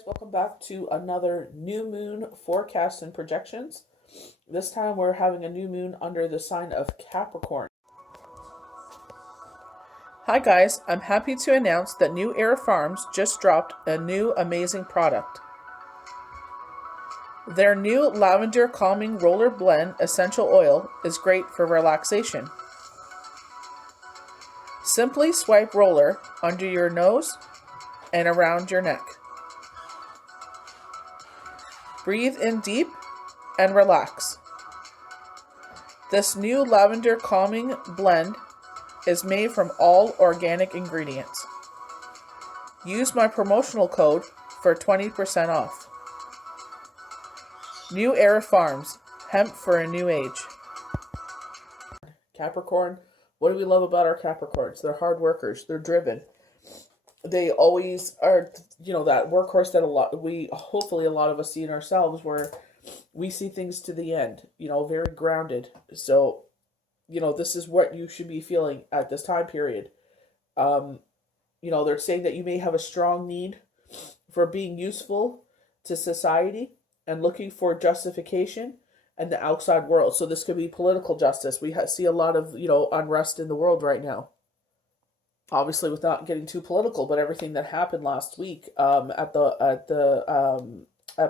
Guys, welcome back to another new moon forecast and projections. This time we're having a new moon under the sign of Capricorn. Hi guys, I'm happy to announce that New Era Farms just dropped a new amazing product. Their new Lavender Calming Roller Blend Essential Oil is great for relaxation. Simply swipe roller under your nose and around your neck. Breathe in deep and relax. This new lavender calming blend is made from all organic ingredients. Use my promotional code for 20% off. New Era Farms, hemp for a new age. Capricorn, what do we love about our Capricorns? They're hard workers, they're driven. They always are, that workhorse that a lot of us see in ourselves, where we see things to the end, very grounded. So, this is what you should be feeling at this time period. They're saying that you may have a strong need for being useful to society and looking for justification and the outside world. So this could be political justice. We see a lot of, unrest in the world right now. Obviously, without getting too political, but everything that happened last week at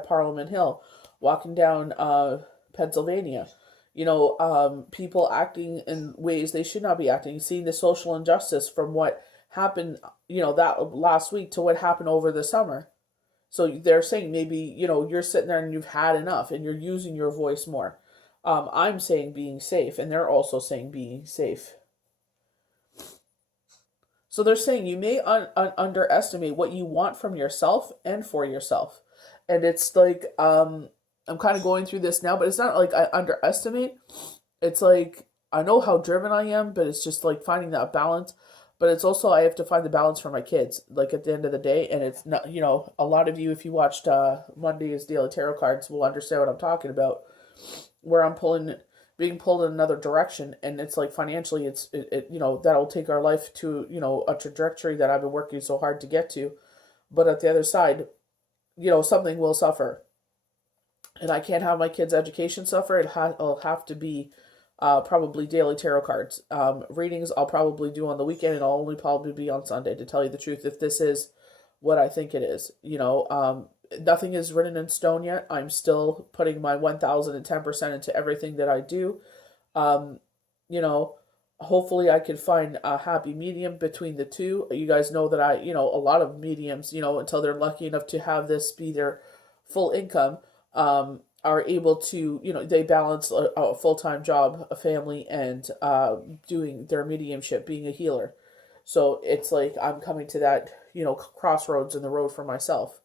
Parliament Hill, walking down Pennsylvania, people acting in ways they should not be acting, seeing the social injustice from what happened, that last week to what happened over the summer. So they're saying maybe, you're sitting there and you've had enough and you're using your voice more. I'm saying being safe, and they're also saying being safe. So they're saying you may underestimate what you want from yourself and for yourself. And it's like, I'm kind of going through this now, but it's not like I underestimate. It's like, I know how driven I am, but it's just like finding that balance. But it's also, I have to find the balance for my kids, like at the end of the day. And it's not, a lot of you, if you watched Monday's Daily Tarot Cards, will understand what I'm talking about, where I'm being pulled in another direction, and it's like financially it that'll take our life to a trajectory that I've been working so hard to get to, but at the other side, something will suffer, and I can't have my kids' education suffer. It'll have to be probably daily tarot cards. Readings I'll probably do on the weekend, and I'll only probably be on Sunday, to tell you the truth, if this is what I think it is. Nothing is written in stone yet. I'm still putting my 1010% into everything that I do. Hopefully I can find a happy medium between the two. You guys know that a lot of mediums, until they're lucky enough to have this be their full income, are able to, they balance a full-time job, a family, and doing their mediumship, being a healer. So it's like I'm coming to that, crossroads in the road for myself.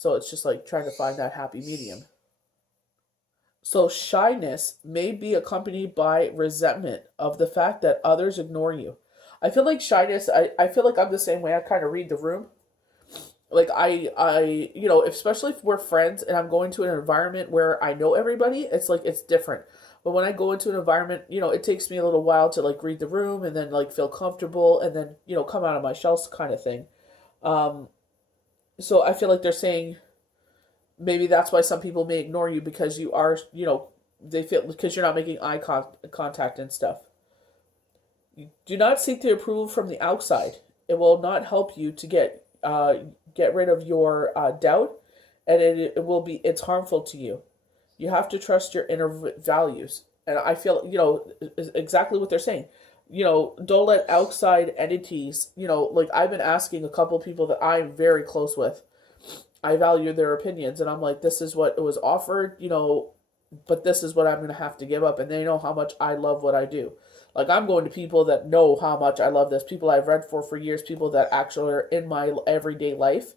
So it's just like trying to find that happy medium. So shyness may be accompanied by resentment of the fact that others ignore you. I feel like shyness, I feel like I'm the same way. I kind of read the room. Like especially if we're friends and I'm going to an environment where I know everybody, it's like, it's different. But when I go into an environment, it takes me a little while to like read the room and then like feel comfortable and then, come out of my shell kind of thing. So I feel like they're saying maybe that's why some people may ignore you, because you are, they feel because you're not making eye contact and stuff. You do not seek the approval from the outside. It will not help you to get rid of your doubt, and it's harmful to you. You have to trust your inner values. And I feel, exactly what they're saying. Don't let outside entities, like I've been asking a couple of people that I'm very close with. I value their opinions, and I'm like, this is what was offered, but this is what I'm going to have to give up. And they know how much I love what I do. Like, I'm going to people that know how much I love this, people I've read for years, people that actually are in my everyday life.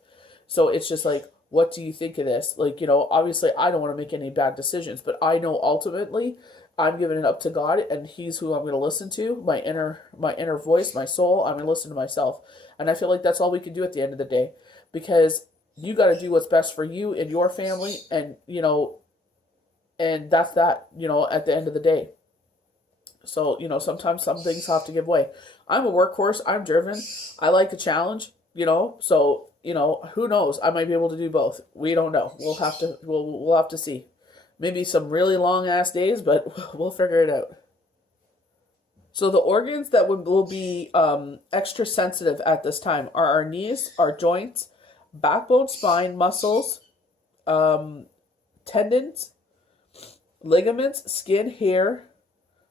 So it's just like, what do you think of this? Like, obviously I don't want to make any bad decisions, but I know ultimately I'm giving it up to God, and He's who I'm going to listen to. My inner voice, my soul. I'm going to listen to myself, and I feel like that's all we can do at the end of the day, because you got to do what's best for you and your family, and and that's that. At the end of the day. So sometimes some things have to give way. I'm a workhorse. I'm driven. I like a challenge. So who knows? I might be able to do both. We don't know. We'll have to see. Maybe some really long ass days, but we'll figure it out. So the organs that will be extra sensitive at this time are our knees, our joints, backbone, spine, muscles, tendons, ligaments, skin, hair,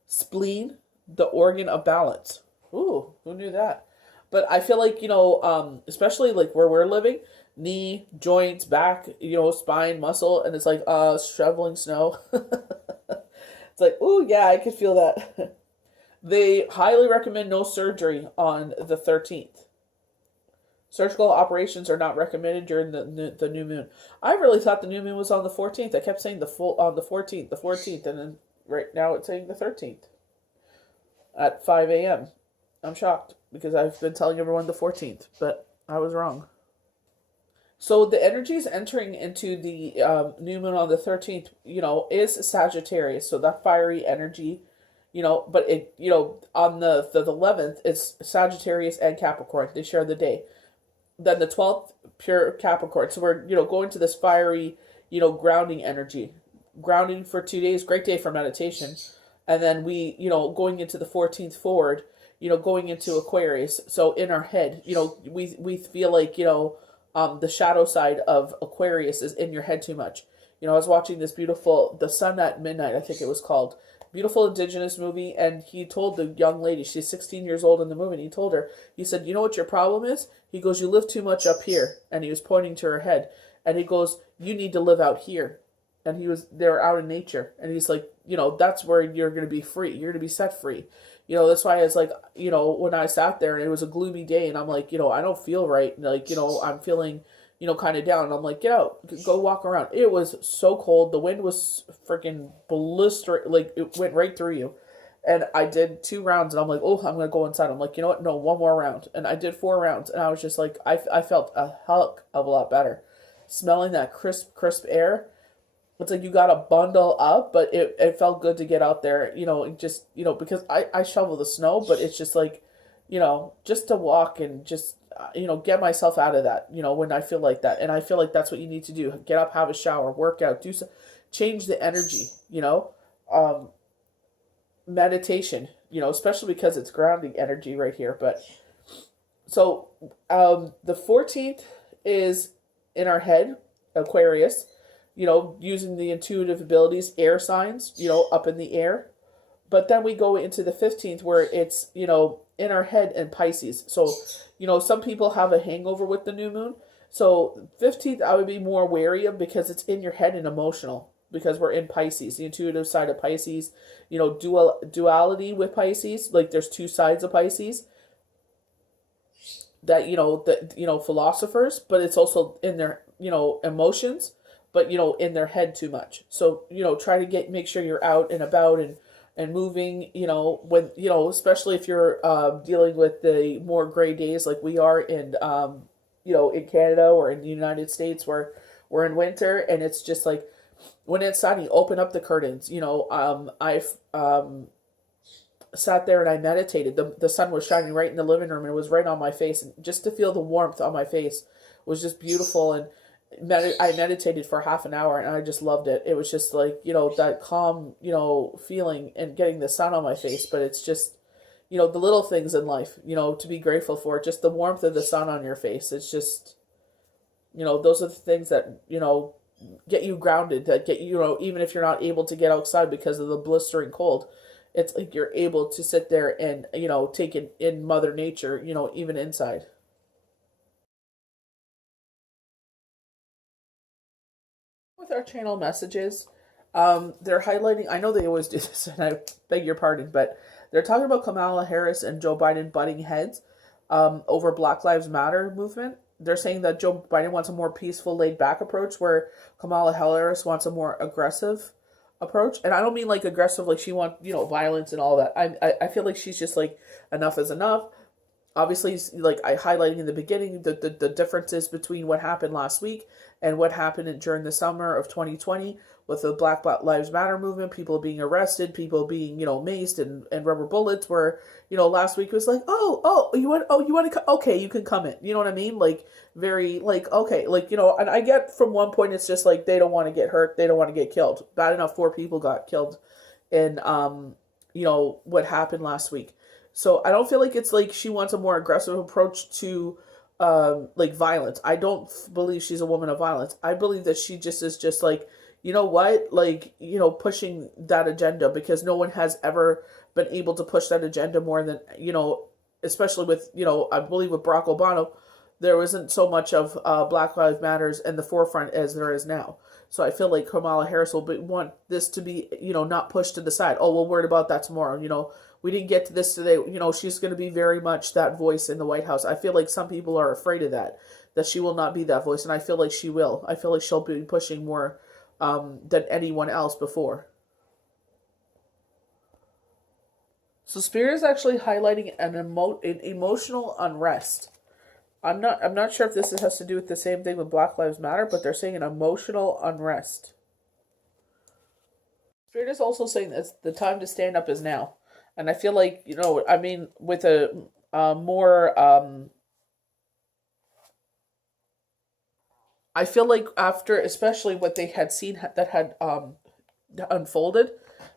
spleen, the organ of balance. Ooh, who knew that? But I feel like, especially like where we're living, knee, joints, back, spine, muscle, and it's like shoveling snow. It's like, ooh, yeah, I could feel that. They highly recommend no surgery on the 13th. Surgical operations are not recommended during the new moon. I really thought the new moon was on the 14th. I kept saying on the 14th, and then right now it's saying the 13th at 5 a.m. I'm shocked because I've been telling everyone the 14th, but I was wrong. So the energies entering into the new moon on the 13th, is Sagittarius. So that fiery energy, but it, on the 11th, it's Sagittarius and Capricorn. They share the day. Then the 12th, pure Capricorn. So we're, going to this fiery, grounding energy. Grounding for 2 days, great day for meditation. And then we, going into the 14th forward, going into Aquarius. So in our head, we feel like, the shadow side of Aquarius is in your head too much. I was watching this beautiful, The Sun at Midnight, I think it was called. Beautiful indigenous movie, and he told the young lady, she's 16 years old in the movie, and he told her, he said, you know what your problem is? He goes, you live too much up here. And he was pointing to her head. And he goes, you need to live out here. And they were out in nature. And he's like, that's where you're going to be free. You're going to be set free. That's why it's like, when I sat there and it was a gloomy day and I'm like, I don't feel right. Like, I'm feeling, kind of down. And I'm like, get out, go walk around. It was so cold. The wind was freaking blistering. Like, it went right through you. And I did 2 rounds and I'm like, oh, I'm going to go inside. I'm like, you know what? No, 1 more round. And I did 4 rounds. And I was just like, I felt a heck of a lot better. Smelling that crisp air. It's like you got to bundle up, but it felt good to get out there, and just, because I shovel the snow, but it's just like, just to walk and just, get myself out of that, when I feel like that. And I feel like that's what you need to do. Get up, have a shower, work out, change the energy, meditation, especially because it's grounding energy right here. But so the 14th is in our head, Aquarius. Using the intuitive abilities, air signs, up in the air. But then we go into the 15th where it's, in our head and Pisces. So, some people have a hangover with the new moon. So 15th I would be more wary of because it's in your head and emotional because we're in Pisces, the intuitive side of Pisces, duality with Pisces. Like there's 2 sides of Pisces that, philosophers, but it's also in their, emotions, but in their head too much. So try to make sure you're out and about and moving, when especially if you're dealing with the more gray days like we are in in Canada or in the United States where we're in winter, and it's just like when it's sunny, open up the curtains. I've sat there and I meditated. The sun was shining right in the living room and it was right on my face, and just to feel the warmth on my face was just beautiful. And I meditated for half an hour and I just loved it. It was just like, that calm, feeling and getting the sun on my face. But it's just, the little things in life, to be grateful for. Just the warmth of the sun on your face. It's just, those are the things that, get you grounded, that get you, even if you're not able to get outside because of the blistering cold, it's like you're able to sit there and, take it in Mother Nature, even inside. With our channel messages, they're highlighting, I know they always do this and I beg your pardon, but they're talking about Kamala Harris and Joe Biden butting heads over Black Lives Matter movement. They're saying that Joe Biden wants a more peaceful, laid back approach where Kamala Harris wants a more aggressive approach. And I don't mean like aggressive, like she wants, violence and all that. I feel like she's just like, enough is enough. obviously, like I highlighting in the beginning, the differences between what happened last week and what happened during the summer of 2020 with the Black Lives Matter movement, people being arrested, people being, maced and rubber bullets, where, last week was like, you want to, okay, you can come in. You know what I mean? Like, very, like, okay, like, and I get from one point, it's just like, they don't want to get hurt. They don't want to get killed. Bad enough 4 people got killed in, what happened last week. So I don't feel like it's like she wants a more aggressive approach to like violence. I don't believe she's a woman of violence. I believe that she just is just like, you know what, like, pushing that agenda, because no one has ever been able to push that agenda more than, especially with, I believe with Barack Obama, there wasn't so much of Black Lives Matters in the forefront as there is now. So I feel like Kamala Harris will want this to be, not pushed to the side. Oh, we'll worry about that tomorrow. We didn't get to this today. She's going to be very much that voice in the White House. I feel like some people are afraid of that she will not be that voice. And I feel like she will. I feel like she'll be pushing more than anyone else before. So Spirit is actually highlighting an emotional unrest. I'm not sure if this has to do with the same thing with Black Lives Matter, but they're saying an emotional unrest. Spirit is also saying that the time to stand up is now. And I feel like, with a more, I feel like after, especially what they had seen that had unfolded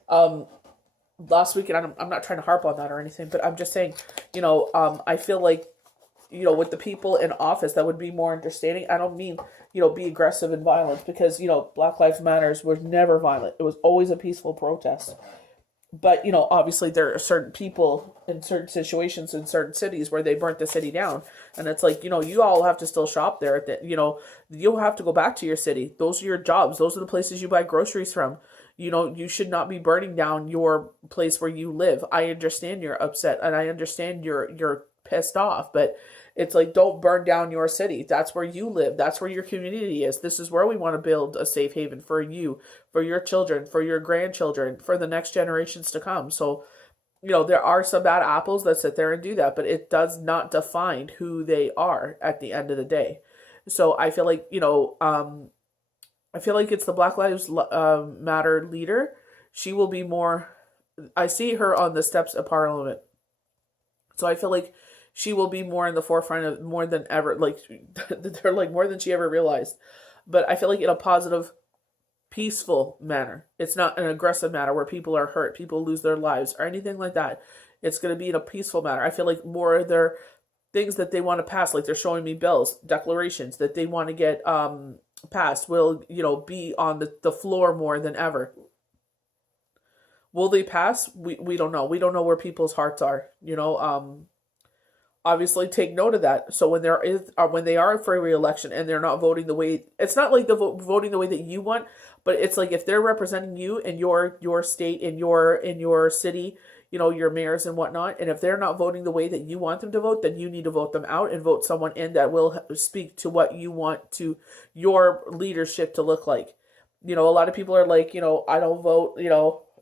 last week, and I'm not trying to harp on that or anything, but I'm just saying, I feel like, with the people in office that would be more understanding. I don't mean, be aggressive and violent, because, Black Lives Matters was never violent. It was always a peaceful protest. But, obviously there are certain people in certain situations in certain cities where they burnt the city down. And it's like, you all have to still shop there. You'll have to go back to your city. Those are your jobs. Those are the places you buy groceries from. You should not be burning down your place where you live. I understand you're upset, and I understand you're pissed off, but it's like, don't burn down your city. That's where you live. That's where your community is. This is where we want to build a safe haven for you, for your children, for your grandchildren, for the next generations to come. So, there are some bad apples that sit there and do that, but it does not define who they are at the end of the day. So I feel like, I feel like it's the Black Lives Matter leader. She will be more, I see her on the steps of Parliament. So I feel like she will be more in the forefront of more than ever. Like, they're like more than she ever realized. But I feel like in a positive, peaceful manner. It's not an aggressive manner where people are hurt, people lose their lives, or anything like that. It's going to be in a peaceful manner. I feel like more of their things that they want to pass, like they're showing me bills, declarations that they want to get passed, will, be on the floor more than ever. Will they pass? We don't know. We don't know where people's hearts are. Obviously take note of that. So when when they are for re-election and they're not voting the way, it's not like the voting the way that you want, but it's like if they're representing you in your state, in your city, your mayors and whatnot, and if they're not voting the way that you want them to vote, then you need to vote them out and vote someone in that will speak to what you want to your leadership to look like. A lot of people are like, I don't vote,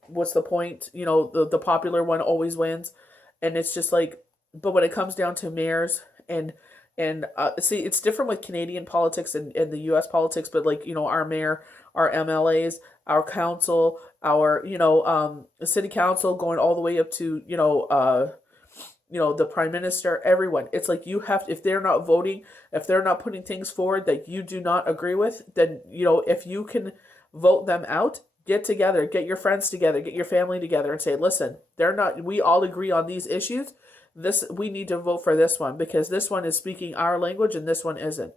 what's the point? The popular one always wins. And it's just like, but when it comes down to mayors and see, it's different with Canadian politics and the U.S. politics, but like, our mayor, our MLAs, our council, our, city council, going all the way up to, the prime minister, everyone. It's like if they're not voting, if they're not putting things forward that you do not agree with, then, if you can vote them out, get together, get your friends together, get your family together and say, listen, we all agree on these issues. We need to vote for this one because this one is speaking our language and this one isn't.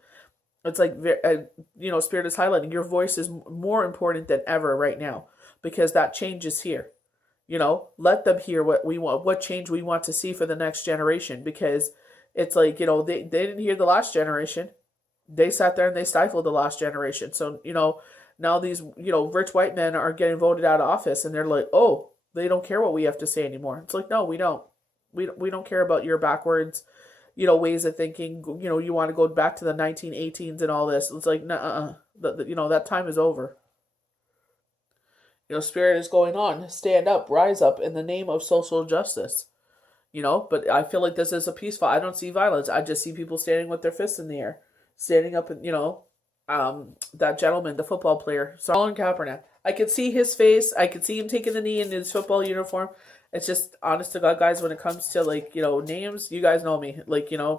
It's like, Spirit is highlighting your voice is more important than ever right now because that change is here. Let them hear what we want, what change we want to see for the next generation, because it's like, they didn't hear the last generation. They sat there and they stifled the last generation. So, now these, rich white men are getting voted out of office and they're like, oh, they don't care what we have to say anymore. It's like, no, we don't. We don't care about your backwards, ways of thinking. You want to go back to the 1918s and all this. It's like, that time is over. Spirit is going on. Stand up, rise up in the name of social justice. But I feel like this is a peaceful. I don't see violence. I just see people standing with their fists in the air, standing up, and that gentleman, the football player, Colin Kaepernick. I could see his face. I could see him taking the knee in his football uniform. It's just, honest to God, guys, when it comes to, names, you guys know me.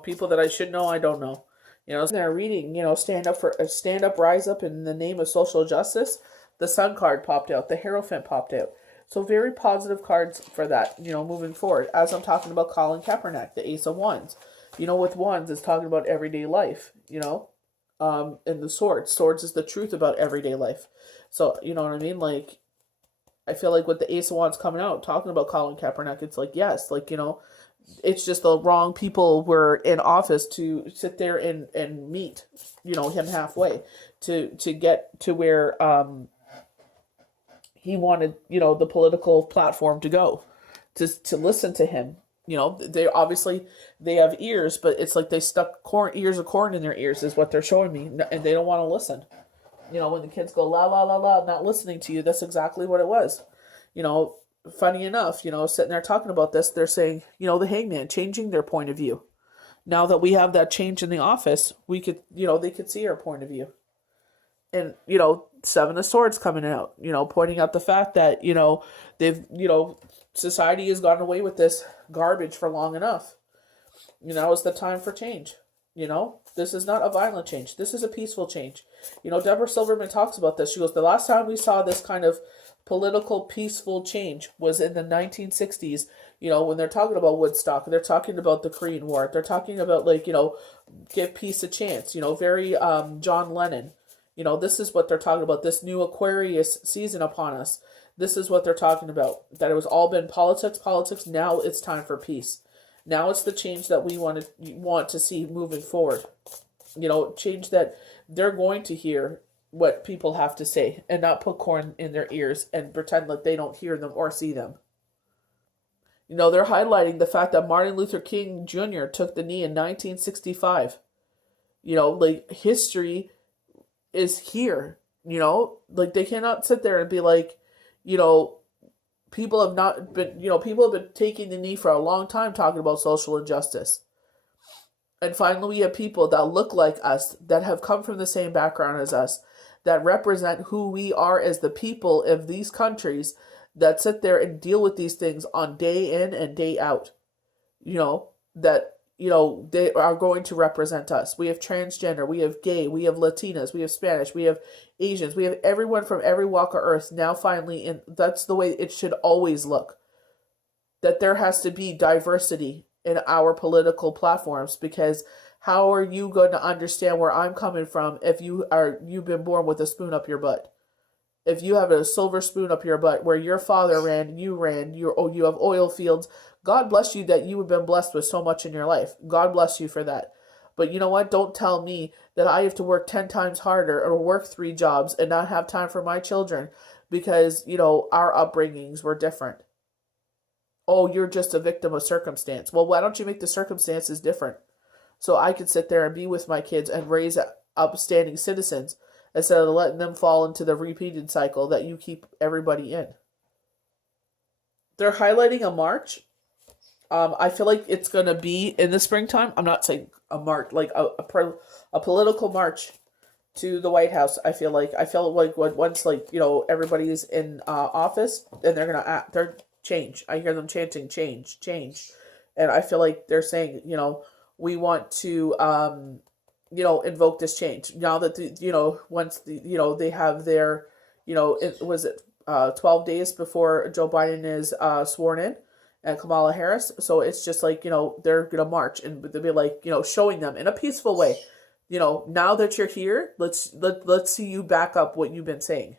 People that I should know, I don't know. They're reading, stand up, rise up in the name of social justice. The Sun card popped out. The Hierophant popped out. So very positive cards for that, moving forward. As I'm talking about Colin Kaepernick, the Ace of Wands. With Wands, it's talking about everyday life, and the Swords. Swords is the truth about everyday life. So, you know what I mean? I feel like with the Ace of Wands coming out, talking about Colin Kaepernick, it's yes, it's just the wrong people were in office to sit there and meet, him halfway to get to where he wanted, the political platform to go, to listen to him. They obviously, they have ears, but it's like they stuck ears of corn in their ears is what they're showing me, and they don't want to listen. When the kids go, la, la, la, la, not listening to you, that's exactly what it was. Funny enough, sitting there talking about this, they're saying, the Hangman, changing their point of view. Now that we have that change in the office, we could, they could see our point of view. And, Seven of Swords coming out, pointing out the fact that, they've, society has gotten away with this garbage for long enough. Now is the time for change. This is not a violent change. This is a peaceful change. Deborah Silverman talks about this. She goes, the last time we saw this kind of political peaceful change was in the 1960s, when they're talking about Woodstock, they're talking about the Korean War, they're talking about give peace a chance, very John Lennon. This is what they're talking about, this new Aquarius season upon us. This is what they're talking about, that it was all been politics. Now it's time for peace. Now it's the change that we want to see moving forward. Change that they're going to hear what people have to say and not put corn in their ears and pretend like they don't hear them or see them. They're highlighting the fact that Martin Luther King Jr. took the knee in 1965. History is here. They cannot sit there and be like, people have not been, people have been taking the knee for a long time talking about social injustice. And finally, we have people that look like us, that have come from the same background as us, that represent who we are as the people of these countries, that sit there and deal with these things on day in and day out. That, they are going to represent us. We have transgender, we have gay, we have Latinas, we have Spanish, we have Asians, we have everyone from every walk of earth now finally, and that's the way it should always look. That there has to be diversity in our political platforms, because how are you going to understand where I'm coming from if you've been born with a spoon up your butt? If you have a silver spoon up your butt where your father ran, you have oil fields. God bless you that you have been blessed with so much in your life. God bless you for that. But you know what? Don't tell me that I have to work 10 times harder or work 3 jobs and not have time for my children because, our upbringings were different. Oh, you're just a victim of circumstance. Well, why don't you make the circumstances different? So I could sit there and be with my kids and raise upstanding citizens instead of letting them fall into the repeated cycle that you keep everybody in. They're highlighting a march. I feel like it's going to be in the springtime. I'm not saying a march, like a political march to the White House. I feel like once everybody's in office, and they're going to act, they're change. I hear them chanting change. And I feel like they're saying, we want to, invoke this change. Now that, once they have their, 12 days before Joe Biden is sworn in and Kamala Harris. So it's just they're going to march and they'll be showing them in a peaceful way, now that you're here, let's see you back up what you've been saying.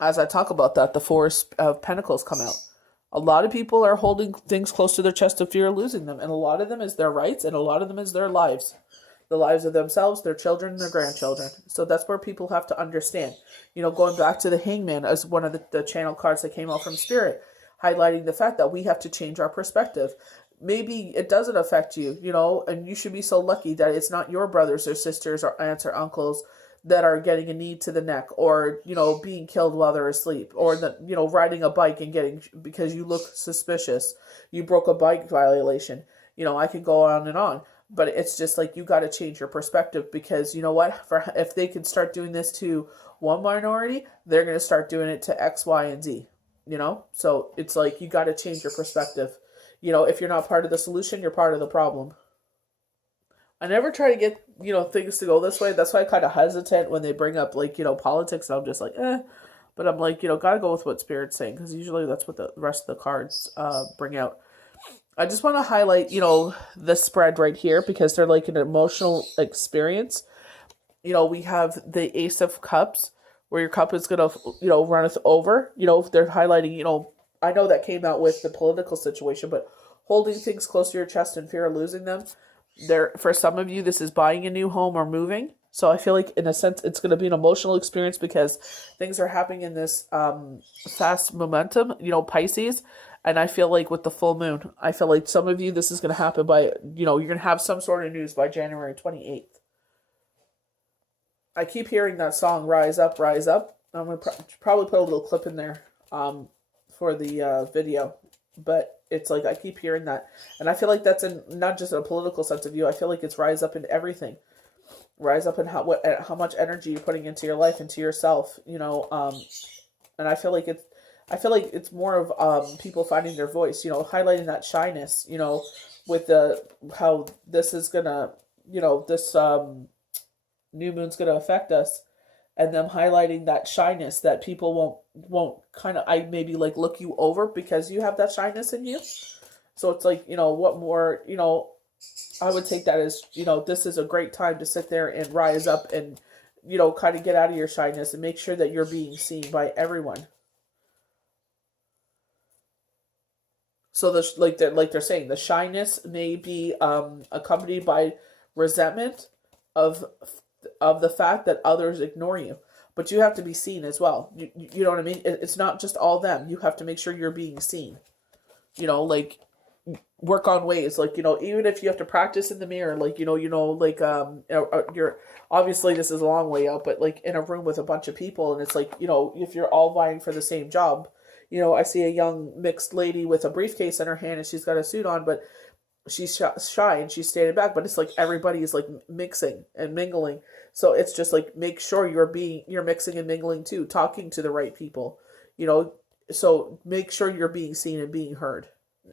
As I talk about that, the Four of Pentacles come out. A lot of people are holding things close to their chest of fear of losing them. And a lot of them is their rights, and a lot of them is their lives. The lives of themselves, their children, and their grandchildren. So that's where people have to understand. Going back to the Hangman as one of the channel cards that came out from Spirit, highlighting the fact that we have to change our perspective. Maybe it doesn't affect you, and you should be so lucky that it's not your brothers or sisters or aunts or uncles that are getting a knee to the neck, or, being killed while they're asleep, or riding a bike and getting, because you look suspicious, you broke a bike violation. I could go on and on, but it's just like, you got to change your perspective, because you know what, if they can start doing this to one minority, they're going to start doing it to X, Y, and Z, so it's like, you got to change your perspective. If you're not part of the solution, you're part of the problem. I never try to get, things to go this way. That's why I'm kind of hesitant when they bring up, like, politics. And I'm just like, eh. But I'm like, gotta go with what Spirit's saying, because usually that's what the rest of the cards bring out. I just want to highlight, the spread right here, because they're like an emotional experience. We have the Ace of Cups, where your cup is going to, runneth over. They're highlighting, I know that came out with the political situation, but holding things close to your chest in fear of losing them. For some of you, this is buying a new home or moving. So I feel like, in a sense, it's going to be an emotional experience, because things are happening in this fast momentum, Pisces. And I feel like with the full moon, I feel like some of you, this is going to happen by, you're going to have some sort of news by January 28th. I keep hearing that song, Rise Up, Rise Up. I'm going to probably put a little clip in there for the video. But it's like, I keep hearing that. And I feel like that's not just a political sense of view. I feel like it's rise up in everything. Rise up in how much energy you're putting into your life, into yourself, and I feel like it's more of people finding their voice, highlighting that shyness, with how this is gonna, this new moon's gonna affect us, and them highlighting that shyness, that people won't kind of, maybe like look you over because you have that shyness in you. So it's like, what more, I would take that as, this is a great time to sit there and rise up and, kind of get out of your shyness and make sure that you're being seen by everyone. So they're saying, the shyness may be accompanied by resentment of the fact that others ignore you, but you have to be seen as well. You know what I mean? It's not just all them. You have to make sure you're being seen. Like, work on ways, like, even if you have to practice in the mirror, like, you're obviously, this is a long way out, but like in a room with a bunch of people, and it's like, if you're all vying for the same job, I see a young mixed lady with a briefcase in her hand, and she's got a suit on, but she's shy and she's standing back, but it's like everybody is like mixing and mingling. So it's just like, make sure you're mixing and mingling too, talking to the right people, so make sure you're being seen and being heard.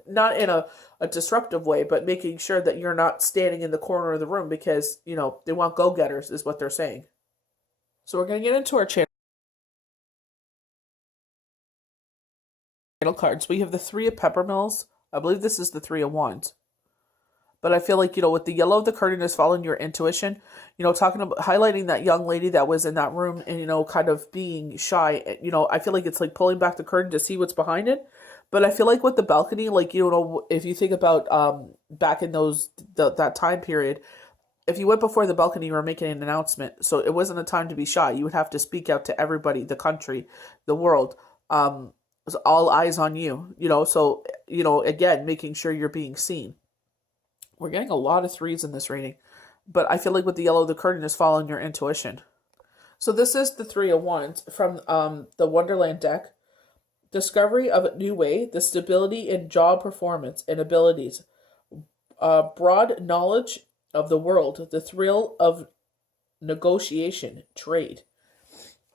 Not in a disruptive way, but making sure that you're not standing in the corner of the room, because, they want go-getters is what they're saying. So we're going to get into our channel cards. We have the Three of Peppermills. I believe this is the Three of Wands. But I feel like, with the yellow of the curtain is following your intuition, talking about highlighting that young lady that was in that room and, kind of being shy. I feel like it's like pulling back the curtain to see what's behind it. But I feel like with the balcony, like, if you think about back in that time period, if you went before the balcony, you were making an announcement. So it wasn't a time to be shy. You would have to speak out to everybody, the country, the world. So all eyes on you, so, again, making sure you're being seen. We're getting a lot of threes in this reading. But I feel like with the yellow, the curtain is following your intuition. So this is the Three of Wands from the Wonderland deck. Discovery of a new way, the stability in job performance and abilities, broad knowledge of the world, the thrill of negotiation, trade.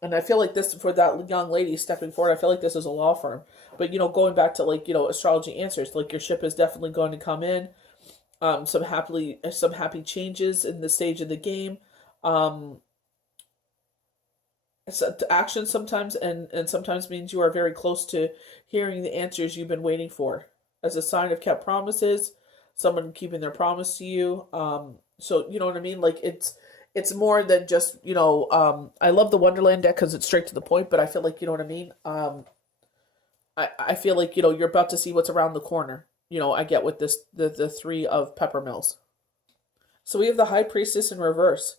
And I feel like this, for that young lady stepping forward, I feel like this is a law firm. But, going back to, like, astrology answers, like, your ship is definitely going to come in. Some happy changes in the stage of the game. Action sometimes and sometimes means you are very close to hearing the answers you've been waiting for, as a sign of kept promises, someone keeping their promise to you. So you know what I mean? Like, it's more than just, I love the Wonderland deck because it's straight to the point, but I feel like, you know what I mean? I feel like, you're about to see what's around the corner. I get with this, the Three of Peppermills. So we have the High Priestess in reverse.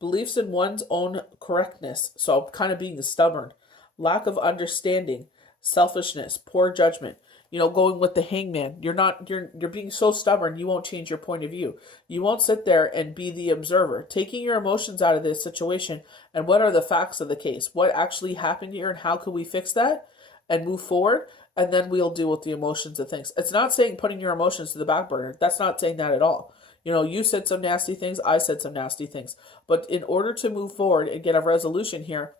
Beliefs in one's own correctness, so kind of being stubborn, lack of understanding, selfishness, poor judgment. going with the Hangman. You're being so stubborn, you won't change your point of view. You won't sit there and be the observer, taking your emotions out of this situation. And what are the facts of the case? What actually happened here, and how can we fix that and move forward? And then we'll deal with the emotions of things. It's not saying putting your emotions to the back burner. That's not saying that at all. You said some nasty things, I said some nasty things. But in order to move forward and get a resolution here,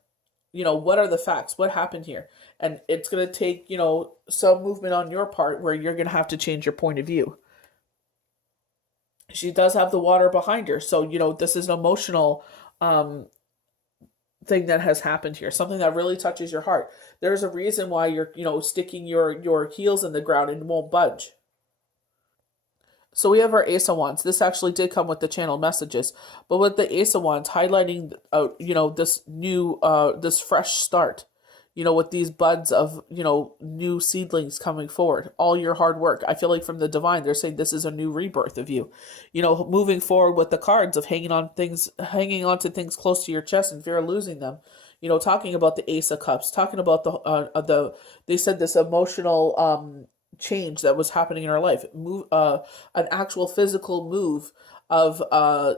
what are the facts? What happened here? And it's going to take, some movement on your part where you're going to have to change your point of view. She does have the water behind her. So, this is an emotional thing that has happened here. Something that really touches your heart. There's a reason why you're, sticking your heels in the ground and won't budge. So we have our Ace of Wands. This actually did come with the channel messages, but with the Ace of Wands highlighting, this new, this fresh start, with these buds of, new seedlings coming forward, all your hard work. I feel like from the divine, they're saying this is a new rebirth of you, moving forward with the cards of hanging on to things close to your chest and fear of losing them. Talking about the Ace of Cups, talking about they said this emotional, change that was happening in our life, an actual physical move of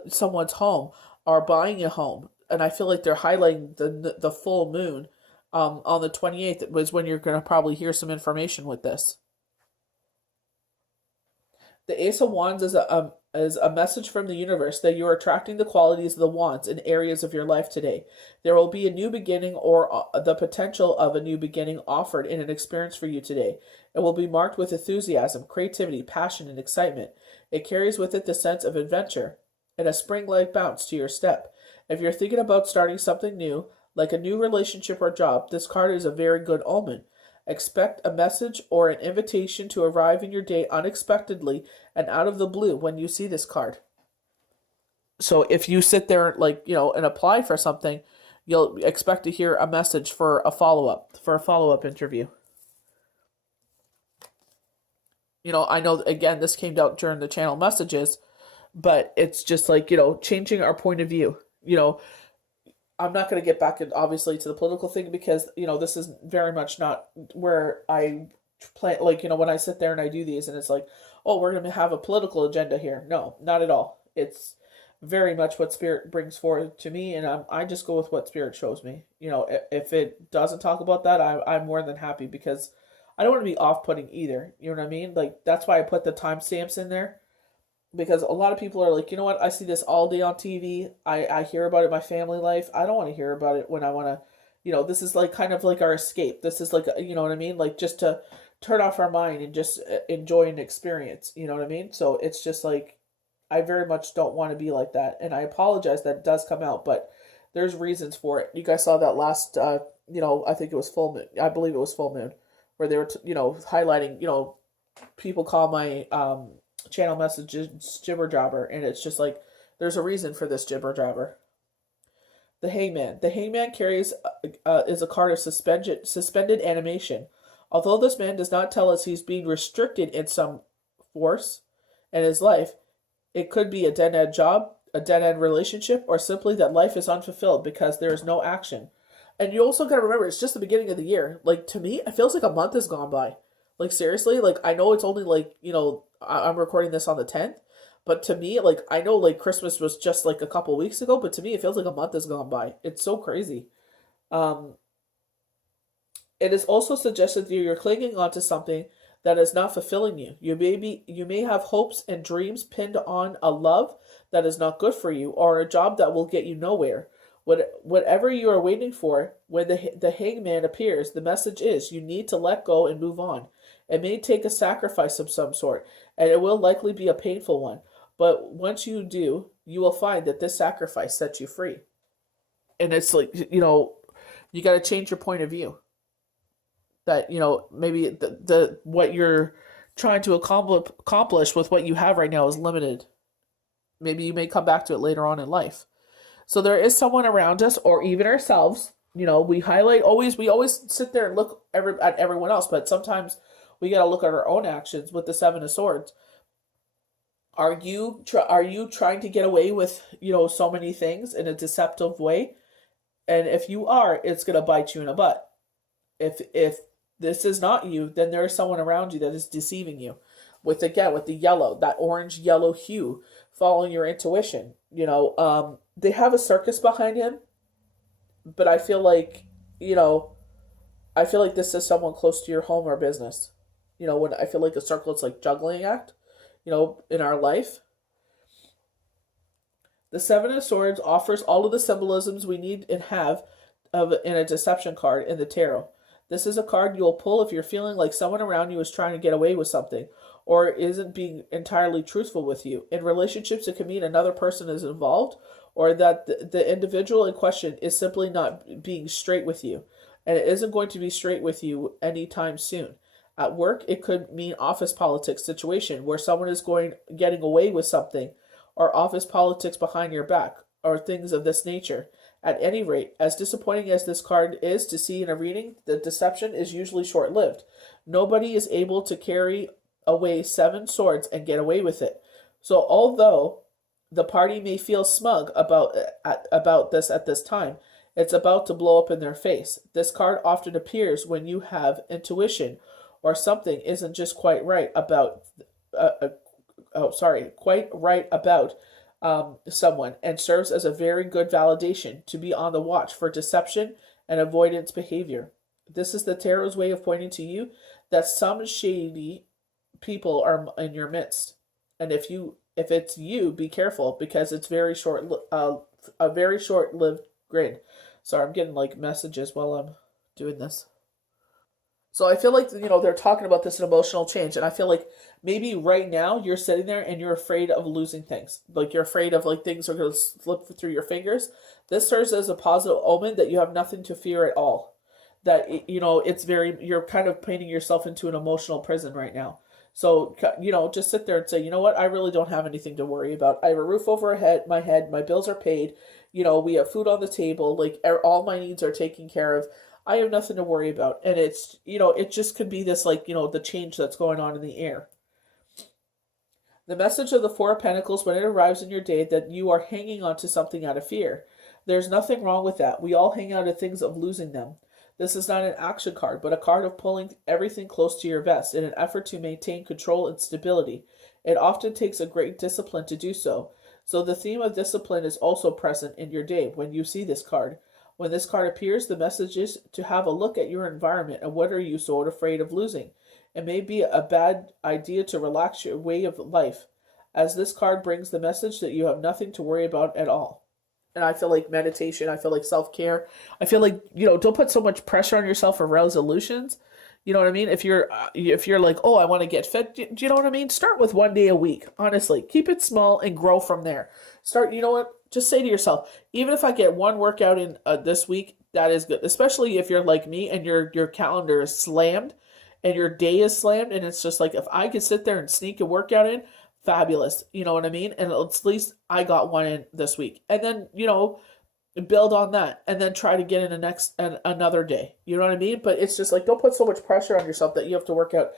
someone's home or buying a home. And I feel like they're highlighting the full moon on the 28th was when you're going to probably hear some information with this. The Ace of Wands is a message from the universe that you are attracting the qualities of the wands in areas of your life today. There will be a new beginning or the potential of a new beginning offered in an experience for you today. It will be marked with enthusiasm, creativity, passion, and excitement. It carries with it the sense of adventure and a spring-like bounce to your step. If you're thinking about starting something new, like a new relationship or job, this card is a very good omen. Expect a message or an invitation to arrive in your day unexpectedly and out of the blue when you see this card. So if you sit there and apply for something, you'll expect to hear a message for a follow-up interview. I know, again, this came out during the channel messages, but it's just changing our point of view. I'm not going to get back obviously to the political thing because, this is very much not where I plan, when I sit there and I do these and it's like, oh, we're going to have a political agenda here. No, not at all. It's very much what Spirit brings forward to me, and I just go with what Spirit shows me. If it doesn't talk about that, I'm more than happy because I don't want to be off-putting either. You know what I mean? That's why I put the timestamps in there. Because a lot of people are like, you know what, I see this all day on TV. I hear about it in my family life. I don't want to hear about it when I want to, this is kind of like our escape. This is you know what I mean? Just to turn off our mind and just enjoy an experience. You know what I mean? So it's just I very much don't want to be like that. And I apologize that it does come out, but there's reasons for it. You guys saw that last, I think it was full moon. I believe it was full moon where they were, highlighting, people call my, channel messages jibber jabber, and it's just there's a reason for this jibber jabber. The Hangman carries is a card of suspended animation. Although this man does not tell us he's being restricted in some force in his life, it could be a dead-end job, a dead-end relationship, or simply that life is unfulfilled because there is no action. And you also got to remember, it's just the beginning of the year. To me, it feels like a month has gone by. Seriously, I know it's only I'm recording this on the 10th, but to me, I know Christmas was just a couple weeks ago, but to me it feels like a month has gone by. It's so crazy. It is also suggested that you're clinging onto something that is not fulfilling you. You may have hopes and dreams pinned on a love that is not good for you, or a job that will get you nowhere. Whatever you are waiting for, when the Hangman appears, the message is you need to let go and move on. It may take a sacrifice of some sort, and it will likely be a painful one. But once you do, you will find that this sacrifice sets you free. And it's you got to change your point of view. That, maybe the what you're trying to accomplish with what you have right now is limited. Maybe you may come back to it later on in life. So there is someone around us, or even ourselves. We always sit there and look at everyone else, but sometimes we got to look at our own actions with the Seven of Swords. Are you trying to get away with, so many things in a deceptive way? And if you are, it's going to bite you in the butt. If this is not you, then there is someone around you that is deceiving you. With again, with the yellow, that orange yellow hue, following your intuition. They have a circus behind him, but I feel like this is someone close to your home or business. When I feel like a circle, it's like juggling act, in our life. The Seven of Swords offers all of the symbolisms we need and have in a deception card in the tarot. This is a card you'll pull if you're feeling like someone around you is trying to get away with something or isn't being entirely truthful with you. In relationships, it can mean another person is involved or that the individual in question is simply not being straight with you, and it isn't going to be straight with you anytime soon. At work, it could mean office politics situation where someone is getting away with something, or office politics behind your back, or things of this nature. At any rate, as disappointing as this card is to see in a reading, the deception is usually short-lived. Nobody is able to carry away 7 swords and get away with it. So although the party may feel smug about this at this time, it's about to blow up in their face. This card often appears when you have intuition or something isn't just quite right about quite right about someone, and serves as a very good validation to be on the watch for deception and avoidance behavior. This is the tarot's way of pointing to you that some shady people are in your midst, and if it's you, be careful because it's a very short-lived grid. Sorry, I'm getting like messages while I'm doing this. So I feel like they're talking about this emotional change, and I feel like maybe right now you're sitting there and you're afraid of losing things, like you're afraid of like things are going to slip through your fingers. This serves as a positive omen that you have nothing to fear at all. That you're kind of painting yourself into an emotional prison right now. So just sit there and say, you know what, I really don't have anything to worry about. I have a roof over my head, my bills are paid. We have food on the table. Like all my needs are taken care of. I have nothing to worry about. And it's, it just could be this, like, the change that's going on in the air. The message of the Four of Pentacles when it arrives in your day that you are hanging on to something out of fear. There's nothing wrong with that. We all hang out of things of losing them. This is not an action card, but a card of pulling everything close to your vest in an effort to maintain control and stability. It often takes a great discipline to do so. So the theme of discipline is also present in your day when you see this card. When this card appears, the message is to have a look at your environment and what are you so afraid of losing. It may be a bad idea to relax your way of life, as this card brings the message that you have nothing to worry about at all. And I feel like meditation, I feel like self-care. I feel like, don't put so much pressure on yourself for resolutions. You know what I mean? If you're like, oh, I want to get fit, do you know what I mean? Start with 1 day a week. Honestly, keep it small and grow from there. You know what? Just say to yourself, even if I get one workout in this week, that is good. Especially if you're like me and your calendar is slammed and your day is slammed, and it's just like, if I could sit there and sneak a workout in, fabulous. You know what I mean? And at least I got one in this week. And then, build on that and then try to get in another day. You know what I mean? But it's just like, don't put so much pressure on yourself that you have to work out,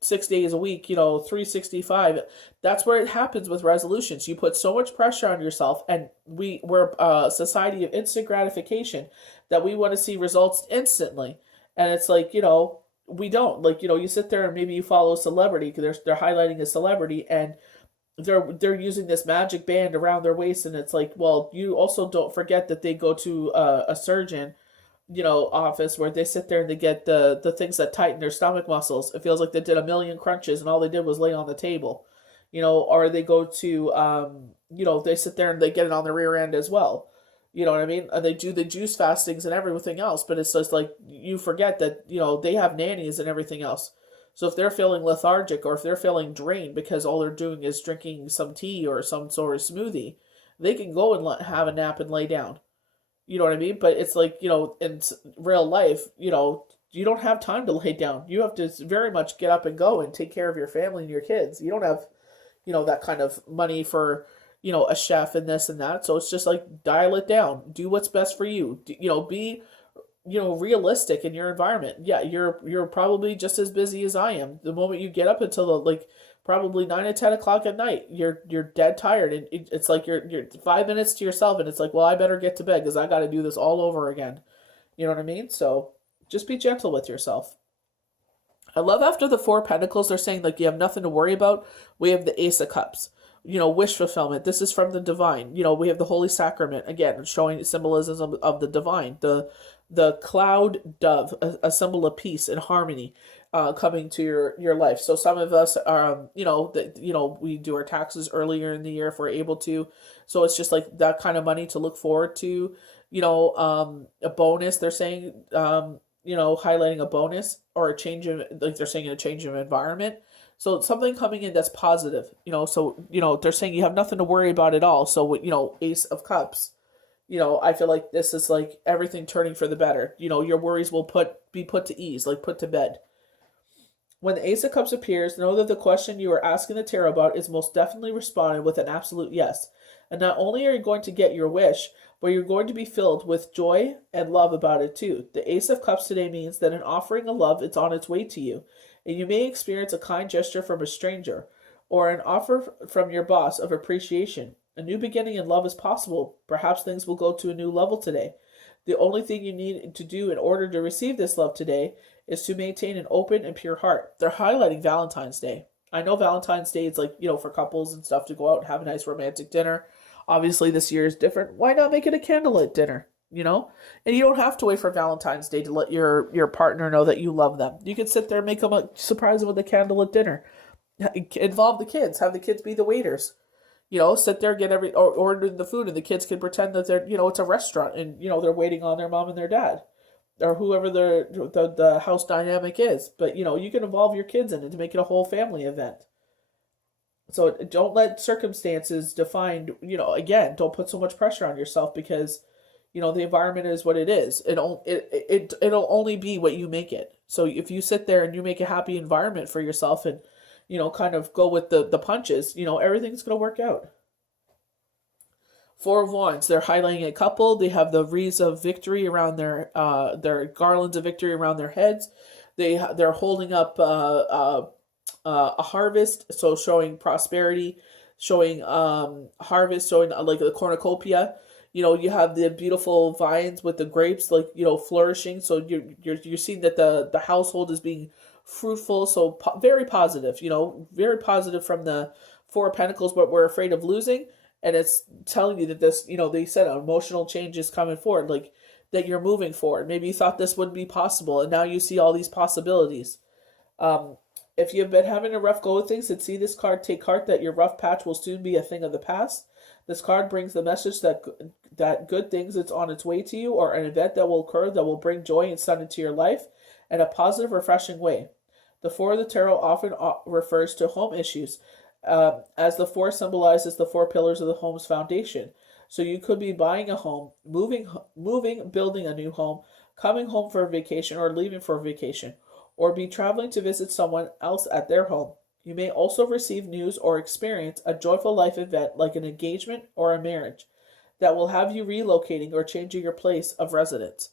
6 days a week, 365. That's where it happens with resolutions. You put so much pressure on yourself, and we're a society of instant gratification that we want to see results instantly. And it's like, we don't. Like, you sit there and maybe you follow a celebrity because they're highlighting a celebrity, and they're using this magic band around their waist, and it's like, well, you also don't forget that they go to a surgeon, office where they sit there and they get the things that tighten their stomach muscles. It feels like they did a million crunches and all they did was lay on the table, or they go to they sit there and they get it on the rear end as well. You know what I mean? And they do the juice fastings and everything else, but it's just like you forget that they have nannies and everything else. So if they're feeling lethargic or if they're feeling drained because all they're doing is drinking some tea or some sort of smoothie, they can go and have a nap and lay down. You know what I mean? But it's like, in real life, you don't have time to lay down. You have to very much get up and go and take care of your family and your kids. You don't have, that kind of money for, a chef and this and that. So it's just like, dial it down. Do what's best for you. Be realistic in your environment. Yeah, you're probably just as busy as I am. The moment you get up until probably 9 or 10 o'clock at night, you're dead tired, and it's like you're 5 minutes to yourself, and it's like, well, I better get to bed because I got to do this all over again. You know what I mean? So just be gentle with yourself. I love after the Four of Pentacles, they're saying like you have nothing to worry about. We have the Ace of Cups. Wish fulfillment. This is from the divine. We have the Holy Sacrament, again, showing symbolism of the divine. The cloud dove, a symbol of peace and harmony, coming to your life. So some of us, we do our taxes earlier in the year if we're able to. So it's just like that kind of money to look forward to. A bonus. They're saying, highlighting a bonus or a change of, like they're saying, a change of environment. So something coming in that's positive, they're saying you have nothing to worry about at all. So, Ace of Cups, I feel like this is like everything turning for the better. Your worries will be put to ease, like put to bed. When the Ace of Cups appears, know that the question you are asking the tarot about is most definitely responded with an absolute yes. And not only are you going to get your wish, but you're going to be filled with joy and love about it too. The Ace of Cups today means that an offering of love is on its way to you, and you may experience a kind gesture from a stranger, or an offer from your boss of appreciation. A new beginning in love is possible. Perhaps things will go to a new level today. The only thing you need to do in order to receive this love today is to maintain an open and pure heart. They're highlighting Valentine's Day. I know Valentine's Day is like, for couples and stuff to go out and have a nice romantic dinner. Obviously, this year is different. Why not make it a candlelit dinner? And you don't have to wait for Valentine's Day to let your partner know that you love them. You can sit there and make them surprise them with a candlelit dinner. Involve the kids. Have the kids be the waiters. Sit there, order the food, and the kids can pretend that they're, it's a restaurant, and they're waiting on their mom and their dad, or whoever the house dynamic is. But you can involve your kids in it to make it a whole family event. So don't let circumstances define. Again, don't put so much pressure on yourself, because the environment is what it is. It'll only be what you make it. So if you sit there and you make a happy environment for yourself and, kind of go with the punches, everything's going to work out. Four of Wands, they're highlighting a couple. They have the wreaths of victory around their garlands of victory around their heads. They're holding up a harvest, so showing prosperity, showing harvest, showing like the cornucopia. You have the beautiful vines with the grapes, like, flourishing. So you're seeing that the household is being fruitful. So very positive, very positive from the Four of Pentacles, but we're afraid of losing. And it's telling you that this, they said emotional change is coming forward, like that you're moving forward. Maybe you thought this wouldn't be possible, and now you see all these possibilities. If you've been having a rough go with things, and see this card, take heart that your rough patch will soon be a thing of the past. This card brings the message that good things that's on its way to you, or an event that will occur that will bring joy and sun into your life in a positive, refreshing way. The Four of the Tarot often refers to home issues, as the four symbolizes the four pillars of the home's foundation. So you could be buying a home, moving, building a new home, coming home for a vacation, or leaving for a vacation, or be traveling to visit someone else at their home. You may also receive news or experience a joyful life event like an engagement or a marriage that will have you relocating or changing your place of residence.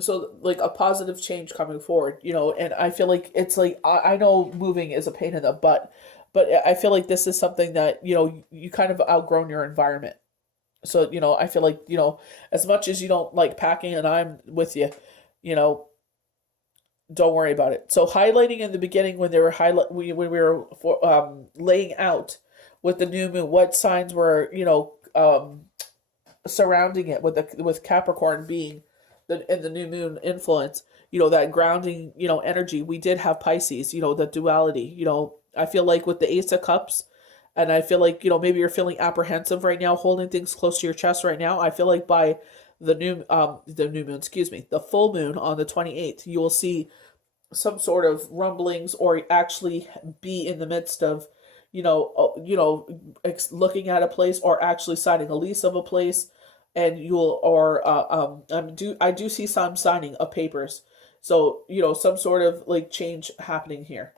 So like a positive change coming forward, and I feel like it's like, I know moving is a pain in the butt, but I feel like this is something that, you kind of outgrown your environment. So, I feel like, as much as you don't like packing, and I'm with you, don't worry about it. So highlighting in the beginning when they were when we were laying out with the new moon, what signs were, surrounding it with Capricorn being the new moon influence, that grounding, energy. We did have Pisces, the duality, I feel like with the Ace of Cups, and I feel like, maybe you're feeling apprehensive right now, holding things close to your chest right now. I feel like by the new moon, the full moon on the 28th, you will see some sort of rumblings, or actually be in the midst of, looking at a place, or actually signing a lease of a place, and I do see some signing of papers. So, some sort of like change happening here.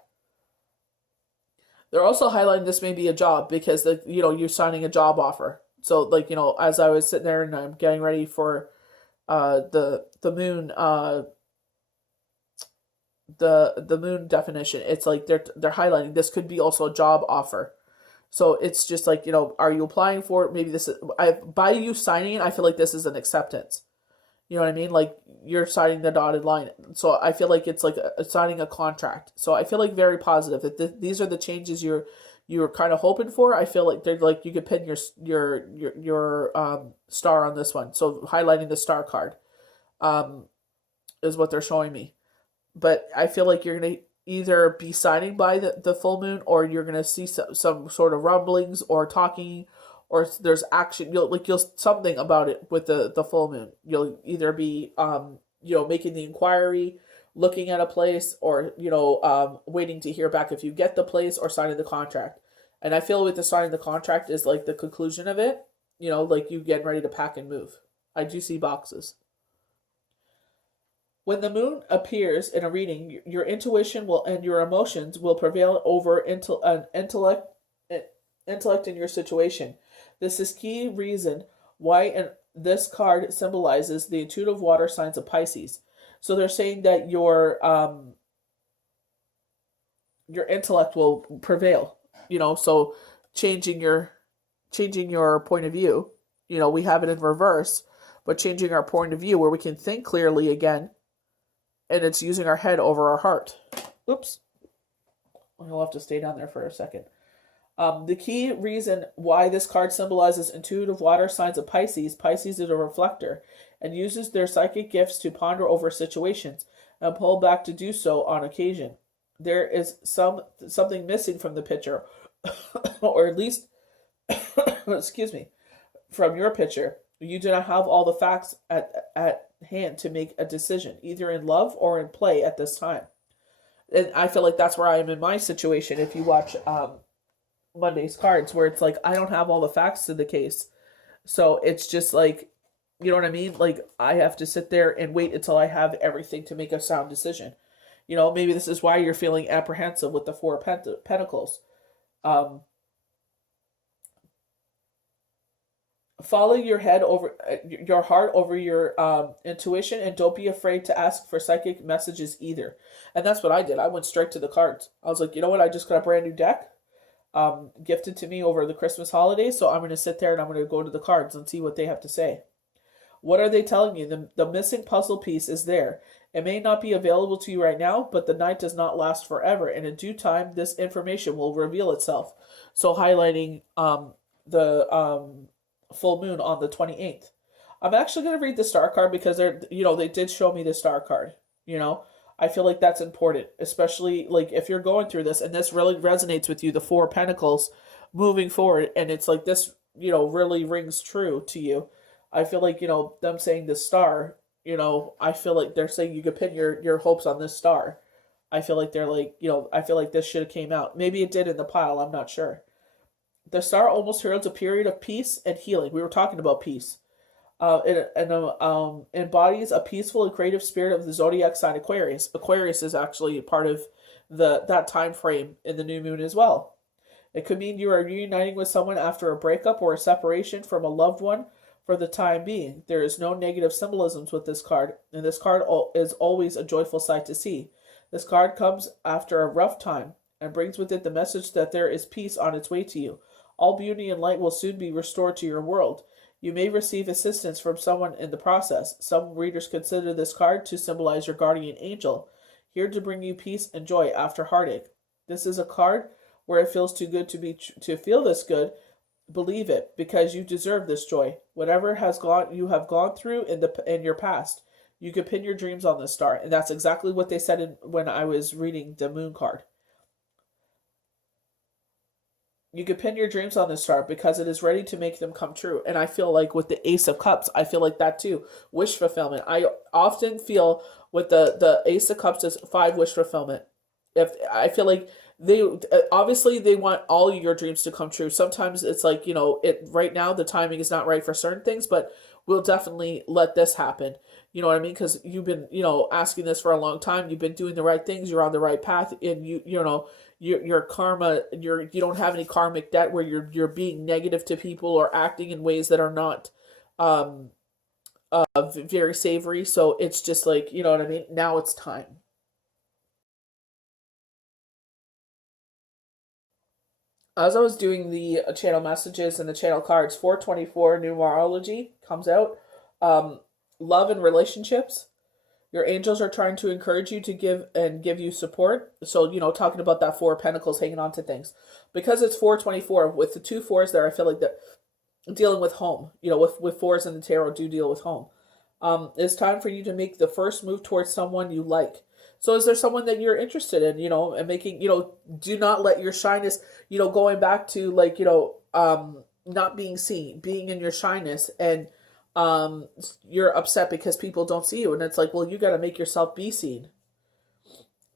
They're also highlighting this may be a job, because you're signing a job offer. So like, as I was sitting there and I'm getting ready for the moon, the moon definition, it's like they're highlighting this could be also a job offer. So it's just like, are you applying for it? Maybe by you signing it, I feel like this is an acceptance. You know what I mean? Like you're signing the dotted line. So I feel like it's like signing a contract. So I feel like very positive that these are the changes you're kind of hoping for. I feel like they're like you could pin your star on this one. So highlighting the star card is what they're showing me. But I feel like you're gonna either be signing by the full moon, or you're gonna see some sort of rumblings or talking, or there's action. You'll something about it with the full moon. You'll either be making the inquiry, looking at a place, or waiting to hear back if you get the place, or signing the contract. And I feel with the signing the contract is like the conclusion of it. Like you getting ready to pack and move. I do see boxes. When the moon appears in a reading, your intuition will and your emotions will prevail over intellect in your situation. This is key reason why this card symbolizes the intuitive water signs of Pisces. So they're saying that your intellect will prevail. So changing your point of view. We have it in reverse, but changing our point of view where we can think clearly again, and it's using our head over our heart. Oops. We'll have to stay down there for a second. The key reason why this card symbolizes intuitive water signs of Pisces is a reflector and uses their psychic gifts to ponder over situations and pull back to do so on occasion. There is something missing from the picture, or at least, excuse me, from your picture. You do not have all the facts at hand to make a decision, either in love or in play at this time. And I feel like that's where I am in my situation. If you watch Monday's cards, where it's like I don't have all the facts to the case, so it's just like, you know what I mean? Like I have to sit there and wait until I have everything to make a sound decision. Maybe this is why you're feeling apprehensive with the Four of Pentacles. Follow your heart over your intuition, and don't be afraid to ask for psychic messages either. And that's what I did. I went straight to the cards. I was like, you know what? I just got a brand new deck gifted to me over the Christmas holidays, so I'm going to sit there and I'm going to go to the cards and see what they have to say. What are they telling you? The missing puzzle piece is there. It may not be available to you right now, but the night does not last forever, and in due time, this information will reveal itself. So highlighting the full moon on the 28th. I'm actually going to read the star card because they did show me the star card. I feel like that's important, especially like if you're going through this and this really resonates with you, the Four of Pentacles moving forward, and it's like this, really rings true to you. I feel like, them saying the star, I feel like they're saying you could pin your hopes on this star. I feel like they're like, I feel like this should have came out. Maybe it did in the pile, I'm not sure. The star almost heralds a period of peace and healing. We were talking about peace. It embodies a peaceful and creative spirit of the zodiac sign Aquarius. Aquarius is actually part of that time frame in the new moon as well. It could mean you are reuniting with someone after a breakup or a separation from a loved one for the time being. There is no negative symbolisms with this card, and this card is always a joyful sight to see. This card comes after a rough time and brings with it the message that there is peace on its way to you. All beauty and light will soon be restored to your world. You may receive assistance from someone in the process. Some readers consider this card to symbolize your guardian angel, here to bring you peace and joy after heartache. This is a card where it feels too good to feel this good. Believe it, because you deserve this joy. Whatever you have gone through in your past, you could pin your dreams on this star, and that's exactly what they said when I was reading the moon card. You could pin your dreams on this star because it is ready to make them come true. And I feel like with the Ace of Cups, I feel like that too. Wish fulfillment. I often feel with the Ace of Cups is 5 wish fulfillment. If I feel like they want all your dreams to come true. Sometimes it's like, right now the timing is not right for certain things, but we'll definitely let this happen. You know what I mean? Because you've been, asking this for a long time. You've been doing the right things. You're on the right path, and your karma, you don't have any karmic debt where you're being negative to people or acting in ways that are not very savory. So it's just like, you know what I mean? Now it's time. As I was doing the channel messages and the channel cards, 424 numerology comes out. Love and relationships. Your angels are trying to encourage you to give you support. So, talking about that Four of Pentacles, hanging on to things. Because it's 424, with the two fours there, I feel like that dealing with home, with fours in the tarot do deal with home. It's time for you to make the first move towards someone you like. So is there someone that you're interested in, and making, do not let your shyness, going back to like, not being seen, being in your shyness, and you're upset because people don't see you. And it's like, well, you got to make yourself be seen.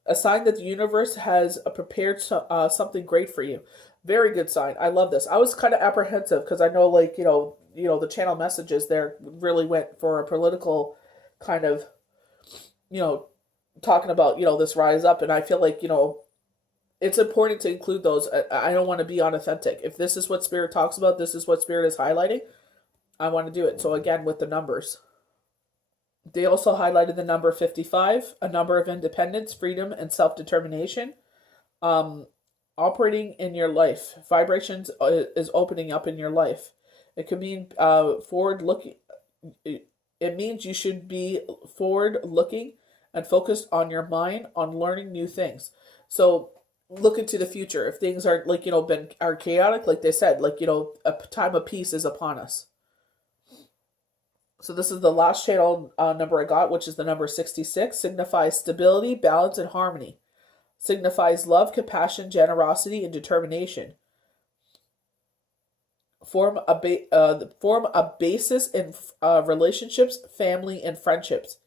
A sign that the universe has prepared something great for you. Very good sign. I love this. I was kind of apprehensive because I know, like, the channel messages there really went for a political kind of, talking about, this rise up. And I feel like, it's important to include those. I don't want to be unauthentic. If this is what Spirit talks about, this is what Spirit is highlighting, I want to do it. So again, with the numbers. They also highlighted the number 55, a number of independence, freedom, and self-determination. Operating in your life. Vibrations is opening up in your life. It could mean forward-looking. It means you should be forward-looking and focused on your mind, on learning new things. So look into the future. If things are like, are chaotic, like they said, like, a time of peace is upon us. So this is the last channel number I got, which is the number 66. Signifies stability, balance, and harmony. Signifies love, compassion, generosity, and determination. Form a basis in relationships, family, and friendships.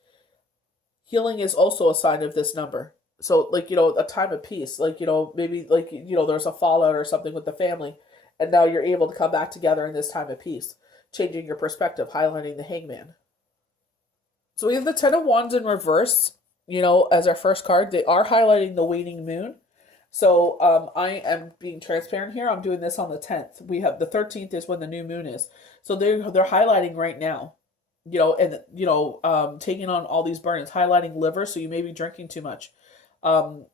Healing is also a sign of this number. So, like, a time of peace. Like, maybe, like, there's a fallout or something with the family, and now you're able to come back together in this time of peace. Changing your perspective, highlighting the Hangman. So we have the Ten of Wands in reverse, as our first card. They are highlighting the waning moon. So I am being transparent here. I'm doing this on the 10th. We have the 13th is when the new moon is. So they're highlighting right now, and taking on all these burdens, highlighting liver. So you may be drinking too much.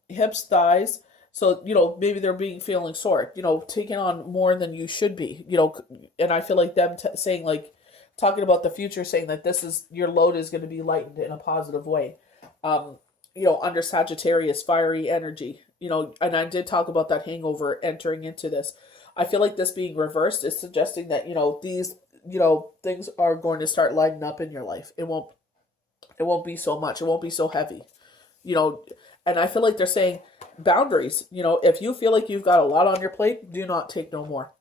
Hips, thighs. So, maybe they're feeling sore, taking on more than you should be, and I feel like them saying, like, talking about the future, saying that your load is going to be lightened in a positive way. Under Sagittarius, fiery energy, and I did talk about that hangover entering into this. I feel like this being reversed is suggesting that, these, things are going to start lighting up in your life. It won't be so much. It won't be so heavy, and I feel like they're saying, boundaries. If you feel like you've got a lot on your plate, do not take no more.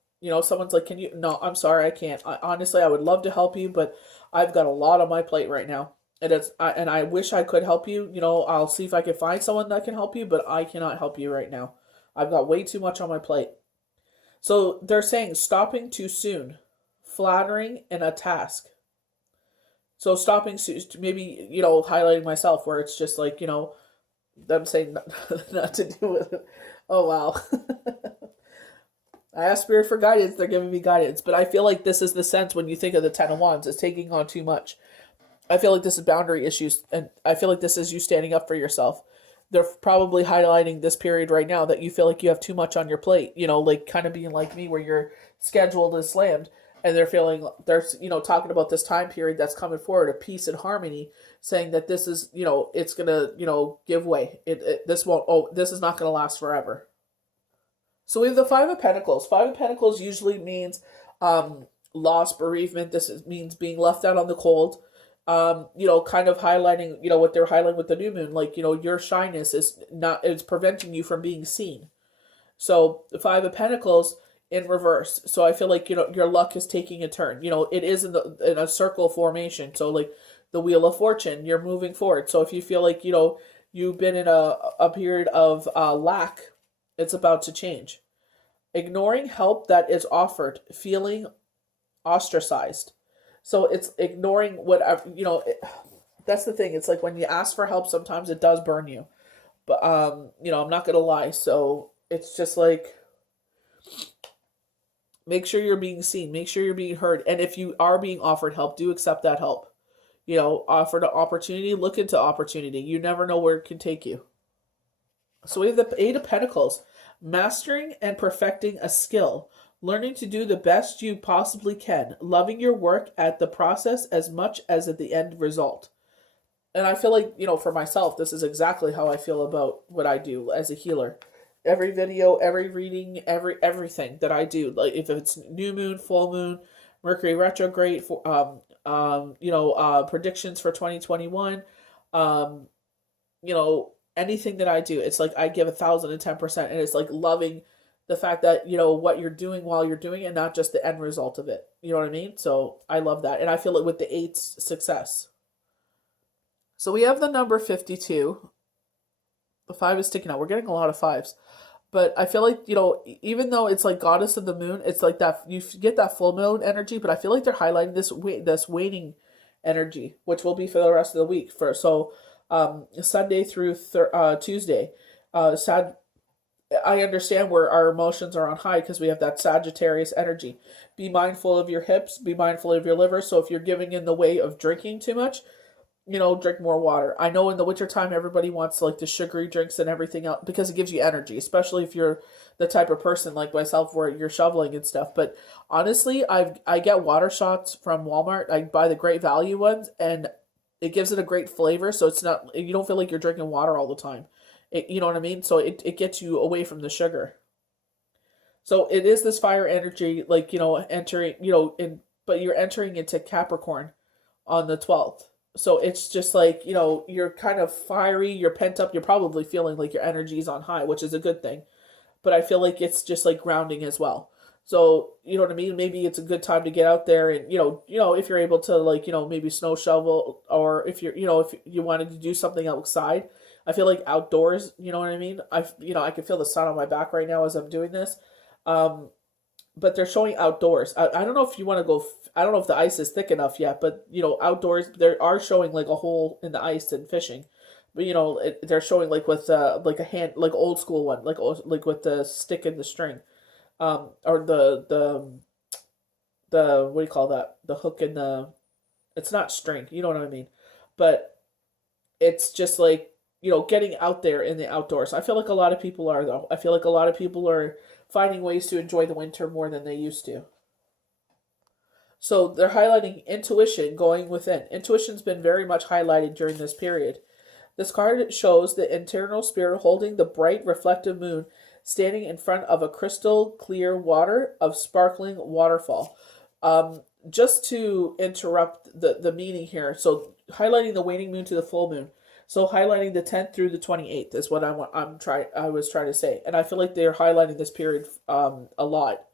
Someone's like, no, I'm sorry, I can't. Honestly, I would love to help you, but I've got a lot on my plate right now. And I wish I could help you. I'll see if I can find someone that can help you, but I cannot help you right now. I've got way too much on my plate. So they're saying stopping too soon, flattering in a task. So stopping, maybe, highlighting myself where it's just like, them saying not to do with it. Oh, wow. I asked Spirit for guidance. They're giving me guidance. But I feel like this is the sense when you think of the Ten of Wands. It's taking on too much. I feel like this is boundary issues. And I feel like this is you standing up for yourself. They're probably highlighting this period right now that you feel like you have too much on your plate. like kind of being like me where your schedule is slammed. And they're talking about this time period that's coming forward, of peace and harmony, saying that this is, it's going to, give way. This is not going to last forever. So we have the Five of Pentacles. Five of Pentacles usually means loss, bereavement. Means being left out on the cold. Kind of highlighting, what they're highlighting with the new moon. Like, your shyness it's preventing you from being seen. So the Five of Pentacles in reverse. So I feel like, your luck is taking a turn. It is in a circle formation. So like the Wheel of Fortune, you're moving forward. So if you feel like, you've been in a period of lack, it's about to change. Ignoring help that is offered, feeling ostracized. So it's ignoring whatever, that's the thing. It's like when you ask for help, sometimes it does burn you. But, I'm not going to lie. So it's just like, make sure you're being seen. Make sure you're being heard. And if you are being offered help, do accept that help. Offered an opportunity, look into opportunity. You never know where it can take you. So we have the Eight of Pentacles. Mastering and perfecting a skill. Learning to do the best you possibly can, loving your work at the process as much as at the end result. And I feel like, for myself, this is exactly how I feel about what I do as a healer. Every video, every reading, everything that I do, like if it's new moon, full moon, Mercury retrograde, for predictions for 2021, um, anything that I do, it's like I give 1,010%, and it's like loving the fact that what you're doing while you're doing it, not just the end result of it. You know what I mean? So I love that, and I feel it with the eight's success. So we have the number 52. The 5 is sticking out. We're getting a lot of 5s. But I feel like, even though it's like goddess of the moon, it's like that you get that full moon energy, but I feel like they're highlighting this waning energy, which will be for the rest of the week. Sunday through Tuesday. I understand where our emotions are on high because we have that Sagittarius energy. Be mindful of your hips, be mindful of your liver. So if you're giving in the way of drinking too much, drink more water. I know in the wintertime, everybody wants like the sugary drinks and everything else because it gives you energy, especially if you're the type of person like myself where you're shoveling and stuff. But honestly, I get water shots from Walmart. I buy the Great Value ones, and it gives it a great flavor. So it's not, you don't feel like you're drinking water all the time. You know what I mean? So it gets you away from the sugar. So it is this fire energy, like, entering, but you're entering into Capricorn on the 12th. So it's just like, you're kind of fiery, you're pent up, you're probably feeling like your energy is on high, which is a good thing. But I feel like it's just like grounding as well. So, you know what I mean? Maybe it's a good time to get out there and, if you're able to like, maybe snow shovel, or if you're, if you wanted to do something outside. I feel like outdoors, you know what I mean? I can feel the sun on my back right now as I'm doing this. Um, but they're showing outdoors. I don't know if you want to go. I don't know if the ice is thick enough yet, but outdoors they are showing like a hole in the ice and fishing. But they're showing like with like a hand, like old school one, like with the stick and the string, or the what do you call that? The hook and the, it's not string. You know what I mean? But it's just like getting out there in the outdoors. I feel like a lot of people are though. I feel like a lot of people are finding ways to enjoy the winter more than they used to. So they're highlighting intuition, going within. Intuition's been very much highlighted during this period. This card shows the internal spirit holding the bright reflective moon standing in front of a crystal clear water of sparkling waterfall. Just to interrupt the meaning here, so highlighting the waning moon to the full moon. So highlighting the 10th through the 28th is what I was trying to say. And I feel like they're highlighting this period a lot.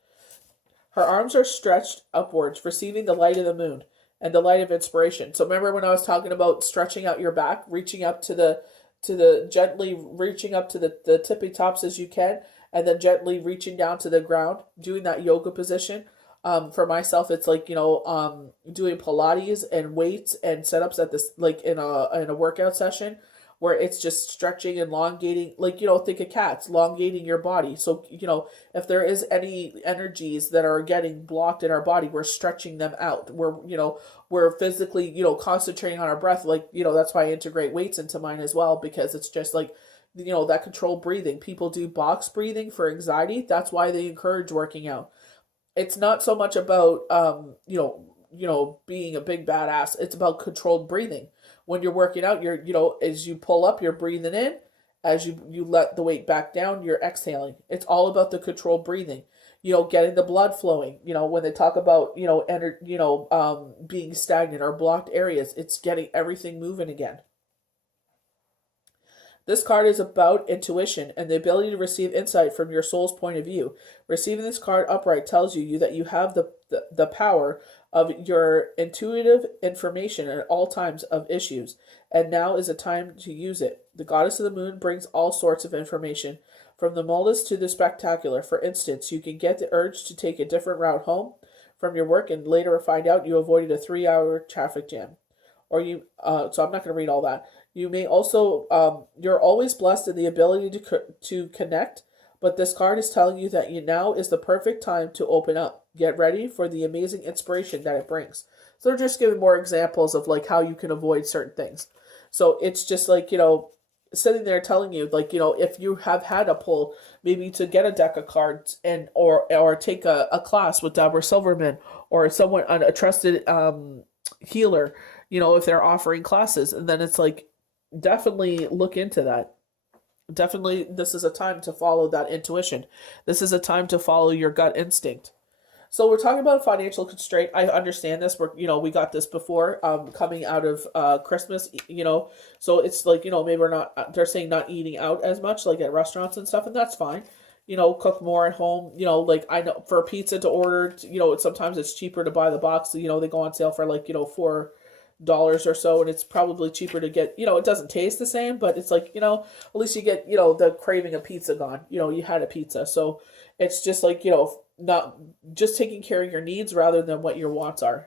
Her arms are stretched upwards, receiving the light of the moon and the light of inspiration. So remember when I was talking about stretching out your back, reaching up to the gently reaching up to the tippy tops as you can, and then gently reaching down to the ground, doing that yoga position. For myself, it's like, doing Pilates and weights and setups at this, like in a workout session where it's just stretching and elongating, like, think of cats, elongating your body. So, if there is any energies that are getting blocked in our body, we're stretching them out. We're physically, concentrating on our breath. Like, that's why I integrate weights into mine as well, because it's just like, that controlled breathing. People do box breathing for anxiety. That's why they encourage working out. It's not so much about being a big badass. It's about controlled breathing. When you're working out, you're as you pull up, you're breathing in. As you let the weight back down, you're exhaling. It's all about the controlled breathing. Getting the blood flowing. When they talk about being stagnant or blocked areas, it's getting everything moving again. This card is about intuition and the ability to receive insight from your soul's point of view. Receiving this card upright tells you that you have the power of your intuitive information at all times of issues, and now is a time to use it. The goddess of the moon brings all sorts of information, from the modest to the spectacular. For instance, you can get the urge to take a different route home from your work and later find out you avoided a 3-hour traffic jam. So I'm not going to read all that. You may also, you're always blessed in the ability to connect, but this card is telling you that now is the perfect time to open up. Get ready for the amazing inspiration that it brings. So they're just giving more examples of like how you can avoid certain things. So it's just like, sitting there telling you, like, if you have had a pull, maybe to get a deck of cards, and or take a class with Deborah Silverman, or someone, a trusted healer, if they're offering classes. And then it's like, definitely look into that. Definitely, this is a time to follow that intuition. This is a time to follow your gut instinct. So we're talking about financial constraint. I understand this. We got this before, coming out of Christmas, So it's like, maybe we're not. They're saying not eating out as much, like at restaurants and stuff, and that's fine. Cook more at home. Like, I know for pizza to order, sometimes it's cheaper to buy the box. They go on sale for like $4 or so, and it's probably cheaper to get. It doesn't taste the same, but it's like, at least you get the craving of pizza gone. You had a pizza, so it's just like, not just taking care of your needs rather than what your wants are.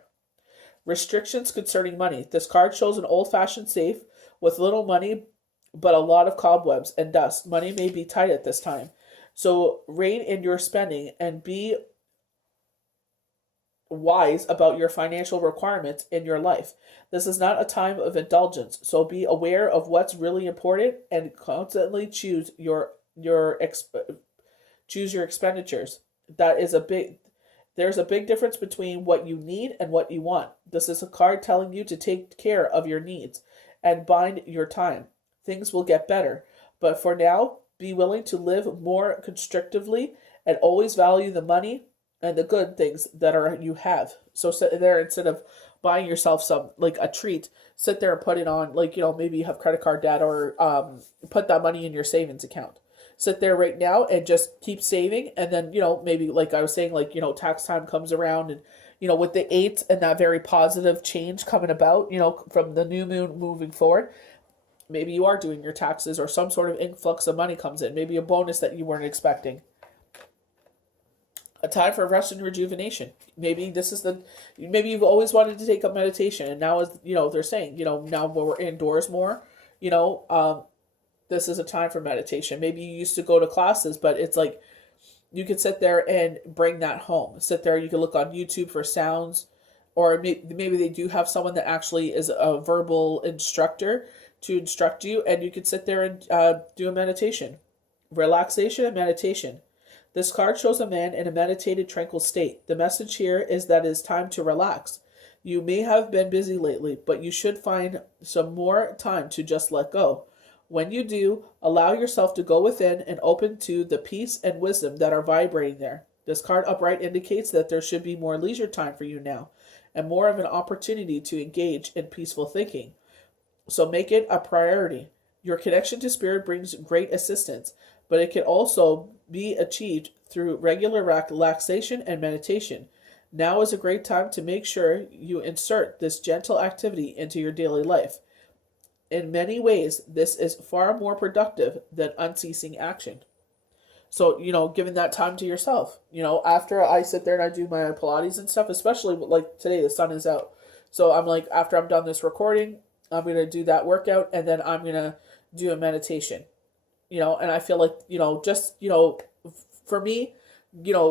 Restrictions concerning money. This card shows an old-fashioned safe with little money, but a lot of cobwebs and dust. Money may be tight at this time. So rein in your spending and be wise about your financial requirements in your life. This is not a time of indulgence, so be aware of what's really important and constantly choose your expenditures. There's a big difference between what you need and what you want. This is a card telling you to take care of your needs and bide your time. Things will get better, but for now, be willing to live more constructively and always value the money and the good things that you have. So sit there, instead of buying yourself some, like, a treat, sit there and put it on, like, maybe you have credit card debt, or put that money in your savings account. Sit there right now and just keep saving. And then, maybe, like I was saying, like, tax time comes around, and, with the 8 and that very positive change coming about, from the new moon moving forward, maybe you are doing your taxes, or some sort of influx of money comes in, maybe a bonus that you weren't expecting. A time for rest and rejuvenation. Maybe maybe you've always wanted to take up meditation, and now, as they're saying, now when we're indoors more, this is a time for meditation. Maybe you used to go to classes, but it's like, you could sit there and bring that home. Sit there, you can look on YouTube for sounds, or maybe they do have someone that actually is a verbal instructor to instruct you, and you could sit there and do a meditation. Relaxation and meditation. This card shows a man in a meditated, tranquil state. The message here is that it is time to relax. You may have been busy lately, but you should find some more time to just let go. When you do, allow yourself to go within and open to the peace and wisdom that are vibrating there. This card upright indicates that there should be more leisure time for you now, and more of an opportunity to engage in peaceful thinking. So make it a priority. Your connection to spirit brings great assistance, but it can also be achieved through regular relaxation and meditation. Now is a great time to make sure you insert this gentle activity into your daily life. In many ways, this is far more productive than unceasing action. So, giving that time to yourself. After I sit there and I do my Pilates and stuff, especially like today, the sun is out. So I'm like, after I'm done this recording, I'm going to do that workout, and then I'm going to do a meditation. And I feel like, for me,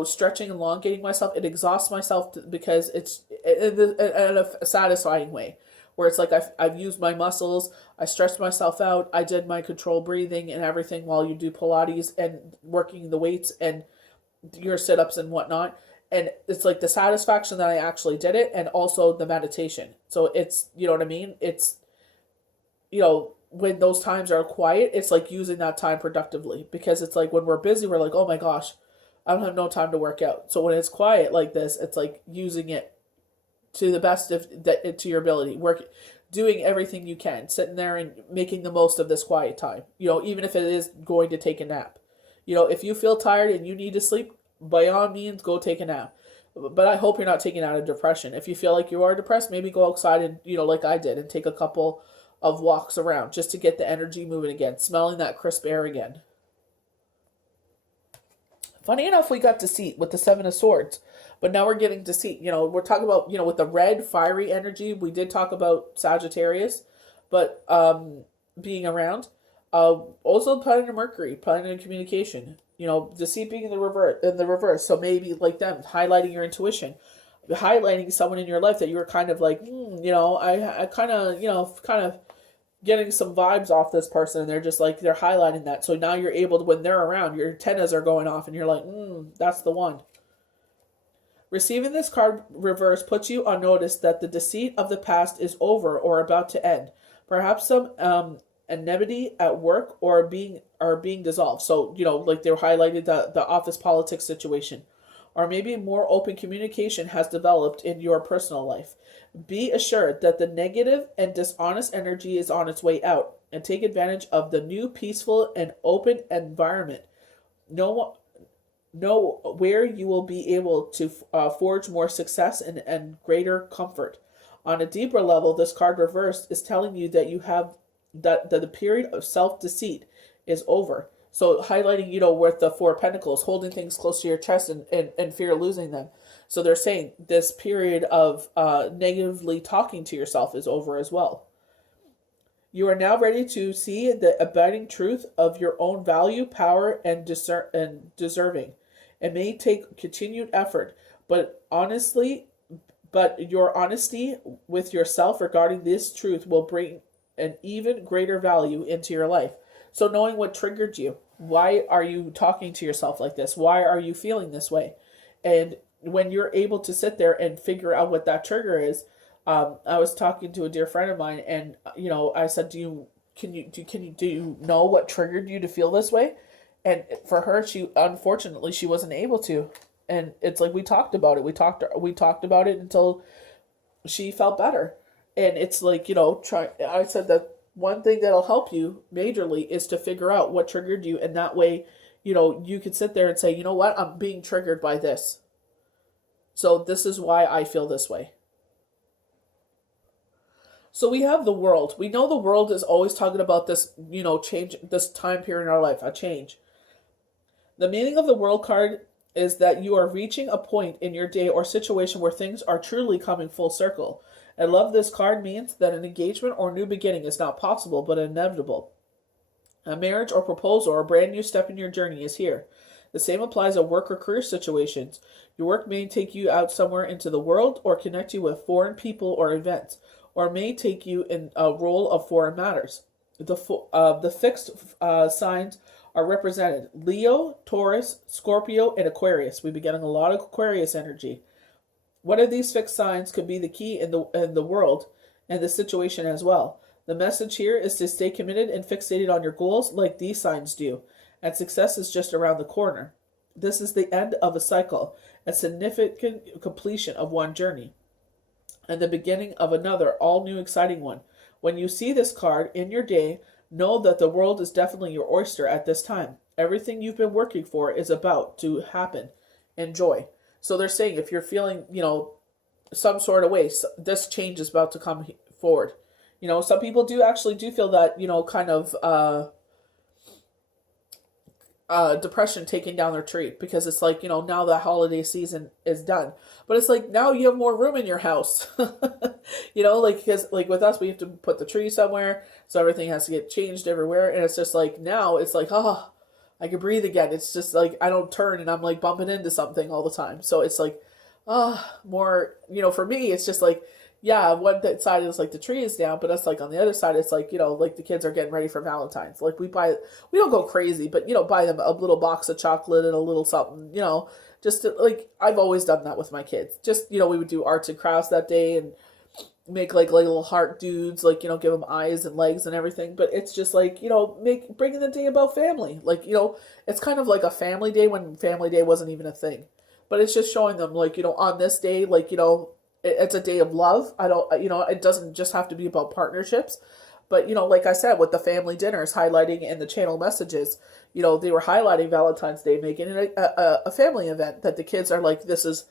stretching and elongating myself, it exhausts myself because it's in a satisfying way, where it's like I've used my muscles, I stretched myself out, I did my controlled breathing and everything while you do Pilates and working the weights and your sit-ups and whatnot. And it's like the satisfaction that I actually did it, and also the meditation. So it's, you know what I mean? It's, when those times are quiet, it's like using that time productively, because it's like when we're busy, we're like, oh my gosh, I don't have no time to work out. So when it's quiet like this, it's like using it to the best to your ability, doing everything you can, sitting there and making the most of this quiet time, even if it is going to take a nap. If you feel tired and you need to sleep, by all means, go take a nap. But I hope you're not taking out of depression. If you feel like you are depressed, maybe go outside and, like I did, and take a couple of walks around just to get the energy moving again, smelling that crisp air again. Funny enough, we got deceit with the Seven of Swords, but now we're getting deceit. We're talking about, with the red, fiery energy. We did talk about Sagittarius, but being around. Also planet of Mercury, planet of communication. Deceit being in the reverse. So maybe like them, highlighting your intuition, highlighting someone in your life that you were kind of like, I kind of getting some vibes off this person, and they're just like, they're highlighting that. So now you're able to, when they're around, your antennas are going off and you're like, that's the one. Receiving this card reverse puts you on notice that the deceit of the past is over or about to end. Perhaps some enmity at work or being dissolved. So, like they were highlighted the office politics situation. Or maybe more open communication has developed in your personal life. Be assured that the negative and dishonest energy is on its way out, and take advantage of the new peaceful and open environment. Know where you will be able to forge more success and greater comfort. On a deeper level, this card reversed is telling you that that the period of self-deceit is over. So highlighting, with the Four of Pentacles, holding things close to your chest and fear of losing them. So they're saying this period of negatively talking to yourself is over as well. You are now ready to see the abiding truth of your own value, power, and deserving. It may take continued effort, but your honesty with yourself regarding this truth will bring an even greater value into your life. So knowing what triggered you, why are you talking to yourself like this? Why are you feeling this way? And when you're able to sit there and figure out what that trigger is, I was talking to a dear friend of mine, and I said, do you know what triggered you to feel this way? And for her, unfortunately she wasn't able to. And it's like we talked about it. We talked about it until she felt better. And it's like, I said that one thing that'll help you majorly is to figure out what triggered you. And that way, you could sit there and say, you know what, I'm being triggered by this. So this is why I feel this way. So we have the world. We know the world is always talking about this, change, this time period in our life, a change. The meaning of the world card is that you are reaching a point in your day or situation where things are truly coming full circle. I love this card means that an engagement or new beginning is not possible, but inevitable. A marriage or proposal or a brand new step in your journey is here. The same applies to work or career situations. Your work may take you out somewhere into the world or connect you with foreign people or events, or may take you in a role of foreign matters. The fixed signs are represented: Leo, Taurus, Scorpio, and Aquarius. We've been getting a lot of Aquarius energy. One of these fixed signs could be the key in the world and the situation as well. The message here is to stay committed and fixated on your goals like these signs do, and success is just around the corner. This is the end of a cycle, a significant completion of one journey, and the beginning of another, all new exciting one. When you see this card in your day, know that the world is definitely your oyster at this time. Everything you've been working for is about to happen. Enjoy. So they're saying if you're feeling, some sort of way, this change is about to come forward. Some people do feel that, kind of depression taking down their tree, because it's like, now the holiday season is done. But it's like now you have more room in your house. Because like with us, we have to put the tree somewhere, so everything has to get changed everywhere. And it's just like now it's like, I can breathe again. It's just like I don't turn and I'm like bumping into something all the time. So it's like, more, for me, it's just like, yeah, one side is like the tree is down, but it's like on the other side, it's like, like the kids are getting ready for Valentine's. Like we don't go crazy, but, buy them a little box of chocolate and a little something, just to, like, I've always done that with my kids. Just, we would do arts and crafts that day and make like little heart dudes, like, give them eyes and legs and everything. But it's just like, bringing the day about family. Like, it's kind of like a family day when family day wasn't even a thing. But it's just showing them, like, on this day, like, it's a day of love. It doesn't just have to be about partnerships. But, like I said, with the family dinners, highlighting in the channel messages, they were highlighting Valentine's Day, making it a family event that the kids are like, this is,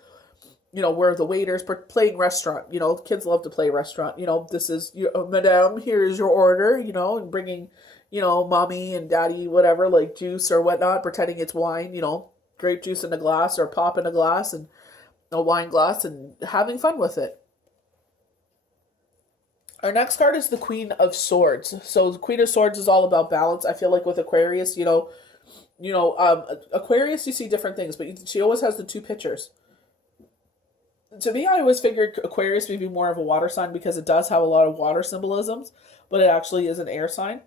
where the waiters playing restaurant, kids love to play restaurant, this is, madam, here is your order, and bringing, mommy and daddy, whatever, like juice or whatnot, pretending it's wine, grape juice in a glass or pop in a glass and a wine glass and having fun with it. Our next card is the Queen of Swords. So the Queen of Swords is all about balance. I feel like with Aquarius, Aquarius, you see different things, but she always has the two pictures. To me, I always figured Aquarius may be more of a water sign because it does have a lot of water symbolisms, but it actually is an air sign.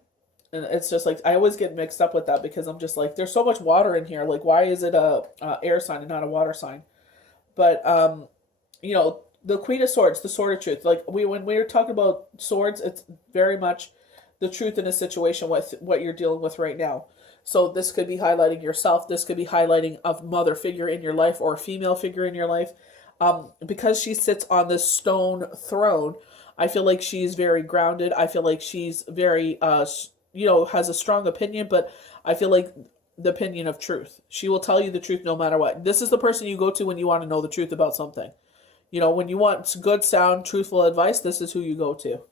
And it's just like I always get mixed up with that because I'm just like, there's so much water in here. Like, why is it a air sign and not a water sign? But you know, the Queen of Swords, the Sword of Truth. Like when we were talking about swords, it's very much the truth in a situation with what you're dealing with right now. So this could be highlighting yourself. This could be highlighting a mother figure in your life or a female figure in your life. Because she sits on this stone throne, I feel like she's very grounded. I feel like she's very, has a strong opinion, but I feel like the opinion of truth. She will tell you the truth no matter what. This is the person you go to when you want to know the truth about something. When you want good, sound, truthful advice, this is who you go to.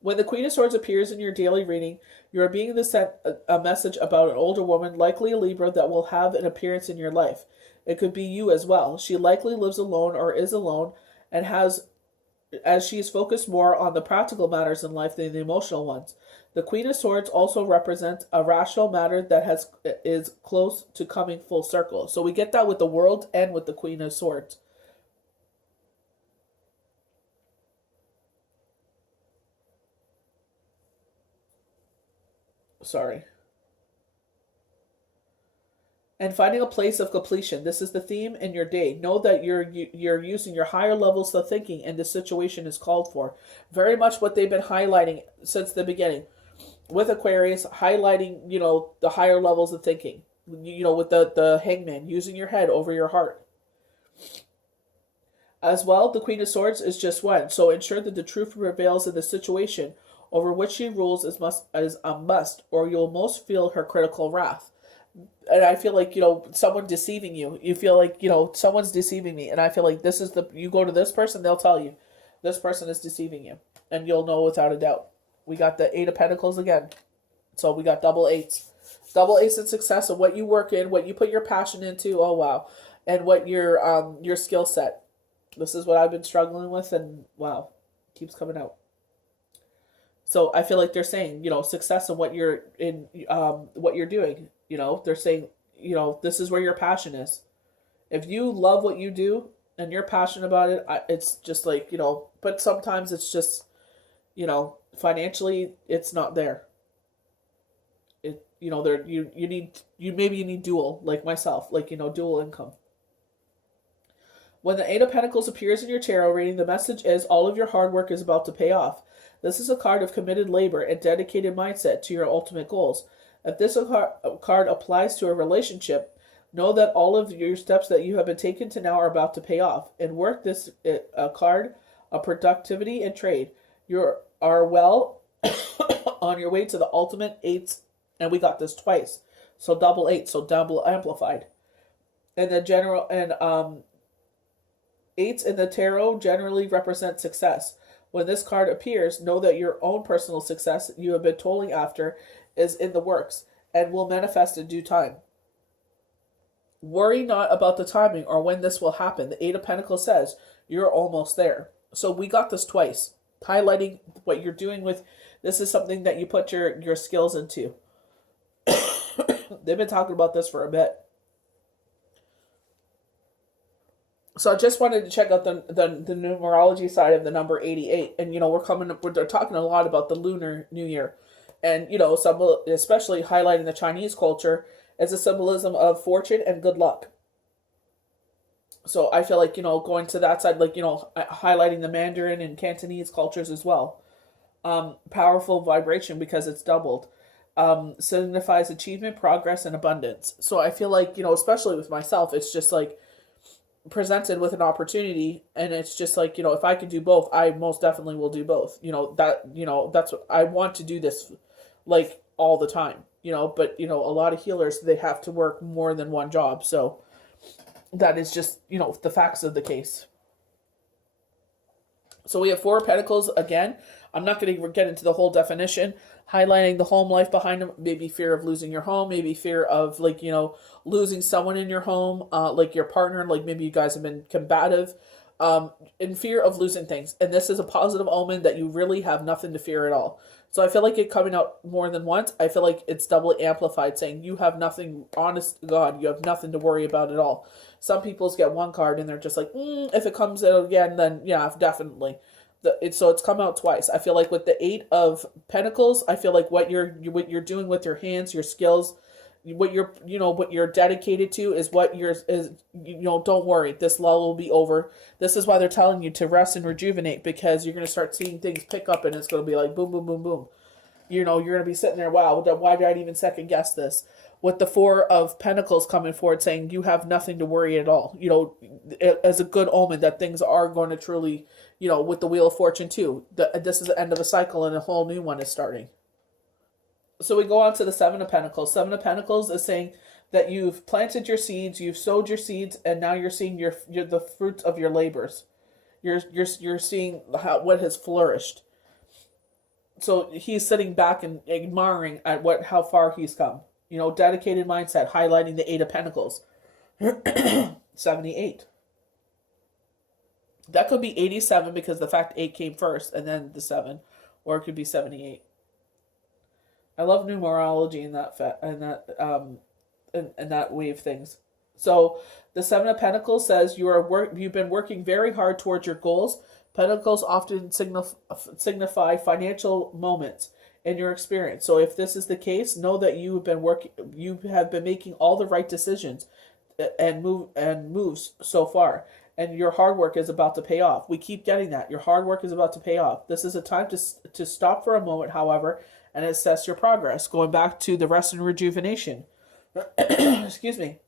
When the Queen of Swords appears in your daily reading, you are being sent a message about an older woman, likely a Libra, that will have an appearance in your life. It could be you as well. She likely lives alone or is alone and as she is focused more on the practical matters in life than the emotional ones. The Queen of Swords also represents a rational matter that is close to coming full circle. So we get that with the World and with the Queen of Swords. Sorry. And finding a place of completion. This is the theme in your day. Know that you're using your higher levels of thinking and the situation is called for. Very much what they've been highlighting since the beginning. With Aquarius, highlighting, the higher levels of thinking. With the hangman, using your head over your heart. As well, the Queen of Swords is just one. So ensure that the truth prevails in the situation over which she rules is a must, or you'll most feel her critical wrath. And I feel like, someone deceiving you. You feel like, someone's deceiving me. And I feel like you go to this person, they'll tell you, this person is deceiving you. And you'll know without a doubt. We got the Eight of Pentacles again. So we got double eights. Double eights in success of what you work in, what you put your passion into. Oh, wow. And what your skill set. This is what I've been struggling with. And wow, keeps coming out. So I feel like they're saying, success in what you're doing. They're saying, this is where your passion is. If you love what you do and you're passionate about it, it's just like, but sometimes it's just, financially it's not there. Maybe you need dual, like myself, dual income. When the Eight of Pentacles appears in your tarot reading, the message is all of your hard work is about to pay off. This is a card of committed labor and dedicated mindset to your ultimate goals. If this card applies to a relationship, know that all of your steps that you have been taken to now are about to pay off. In work, this card of productivity and trade. You are well on your way to the ultimate eights, and we got this twice. So double eight, so double amplified. And the eights in the tarot generally represent success. When this card appears, know that your own personal success you have been toiling after is in the works and will manifest in due time. Worry not about the timing or when this will happen. The Eight of Pentacles says you're almost there. So we got this twice, highlighting what you're doing with. This is something that you put your skills into. They've been talking about this for a bit. So I just wanted to check out the numerology side of the number 88. And, we're talking a lot about the Lunar New Year. And, especially highlighting the Chinese culture as a symbolism of fortune and good luck. So I feel like, going to that side, highlighting the Mandarin and Cantonese cultures as well. Powerful vibration because it's doubled. Signifies achievement, progress, and abundance. So I feel like, especially with myself, it's just like, presented with an opportunity, and it's just like, if I could do both, I most definitely will do both. That's what I want to do this all the time, but a lot of healers, they have to work more than one job. So that is just, the facts of the case. So we have Four of Pentacles again. I'm not going to get into the whole definition, highlighting the home life behind them, maybe fear of losing your home, maybe fear of losing someone in your home, your partner, maybe you guys have been combative, in fear of losing things. And this is a positive omen that you really have nothing to fear at all. So I feel like it coming out more than once. I feel like it's doubly amplified, saying you have nothing, honest to God, you have nothing to worry about at all. Some people's get one card and they're just like, if it comes out again, then yeah, definitely. So it's come out twice. I feel like with the Eight of Pentacles, I feel like what you're doing with your hands, your skills, what you're dedicated to is what don't worry, this lull will be over. This is why they're telling you to rest and rejuvenate, because you're going to start seeing things pick up and it's going to be like boom boom boom boom. You're going to be sitting there, wow, why did I even second guess this? With the Four of Pentacles coming forward, saying you have nothing to worry at all, as a good omen that things are going to truly, with the Wheel of Fortune too, this is the end of a cycle and a whole new one is starting. So we go on to the Seven of Pentacles. Seven of Pentacles is saying that you've planted your seeds, you've sowed your seeds, and now you're seeing the fruits of your labors. You're seeing what has flourished. So he's sitting back and admiring at how far he's come. Dedicated mindset, highlighting the Eight of Pentacles. 78. That could be 87 because the fact 8 came first and then the 7, or it could be 78. I love numerology in that way of things. So the Seven of Pentacles says you've been working very hard towards your goals. Pentacles often signify financial moments in your experience. So if this is the case, know that you have been making all the right decisions and moves so far. And your hard work is about to pay off. We keep getting that. Your hard work is about to pay off. This is a time to stop for a moment, however, and assess your progress. Going back to the rest and rejuvenation. Excuse me.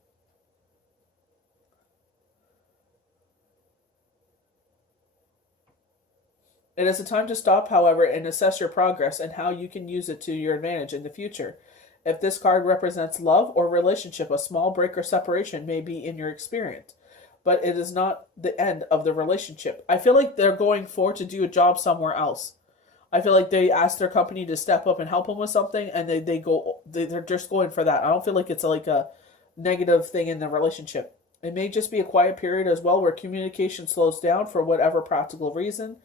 It is a time to stop, however, and assess your progress and how you can use it to your advantage in the future. If this card represents love or relationship, a small break or separation may be in your experience, but it is not the end of the relationship. I feel like they're going for to do a job somewhere else. I feel like they ask their company to step up and help them with something, and they're just going for that. I don't feel like it's like a negative thing in the relationship. It may just be a quiet period as well, where communication slows down for whatever practical reason.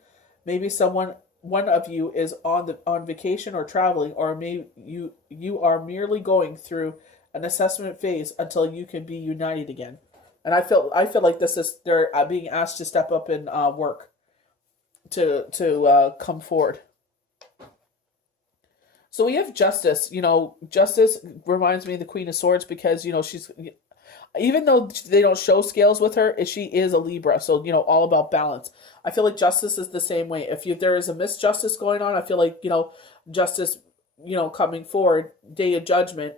Maybe one of you is on vacation or traveling, or you are merely going through an assessment phase until you can be united again. And I feel like they're being asked to step up and work to come forward. So we have Justice. Justice reminds me of the Queen of Swords because she's, even though they don't show scales with her, she is a Libra. So all about balance. I feel like Justice is the same way. If there is a misjustice going on, I feel like Justice, coming forward, Day of Judgment,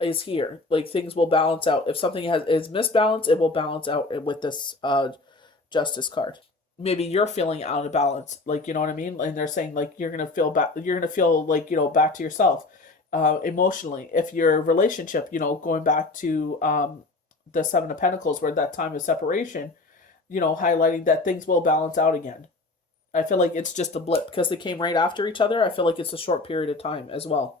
is here. Like things will balance out. If something is misbalanced, it will balance out with this Justice card. Maybe you're feeling out of balance, like, you know what I mean? And they're saying like you're gonna feel like back to yourself emotionally. If your relationship, going back to the Seven of Pentacles, where that time of separation, highlighting that things will balance out again. I feel like it's just a blip because they came right after each other. I feel like it's a short period of time as well.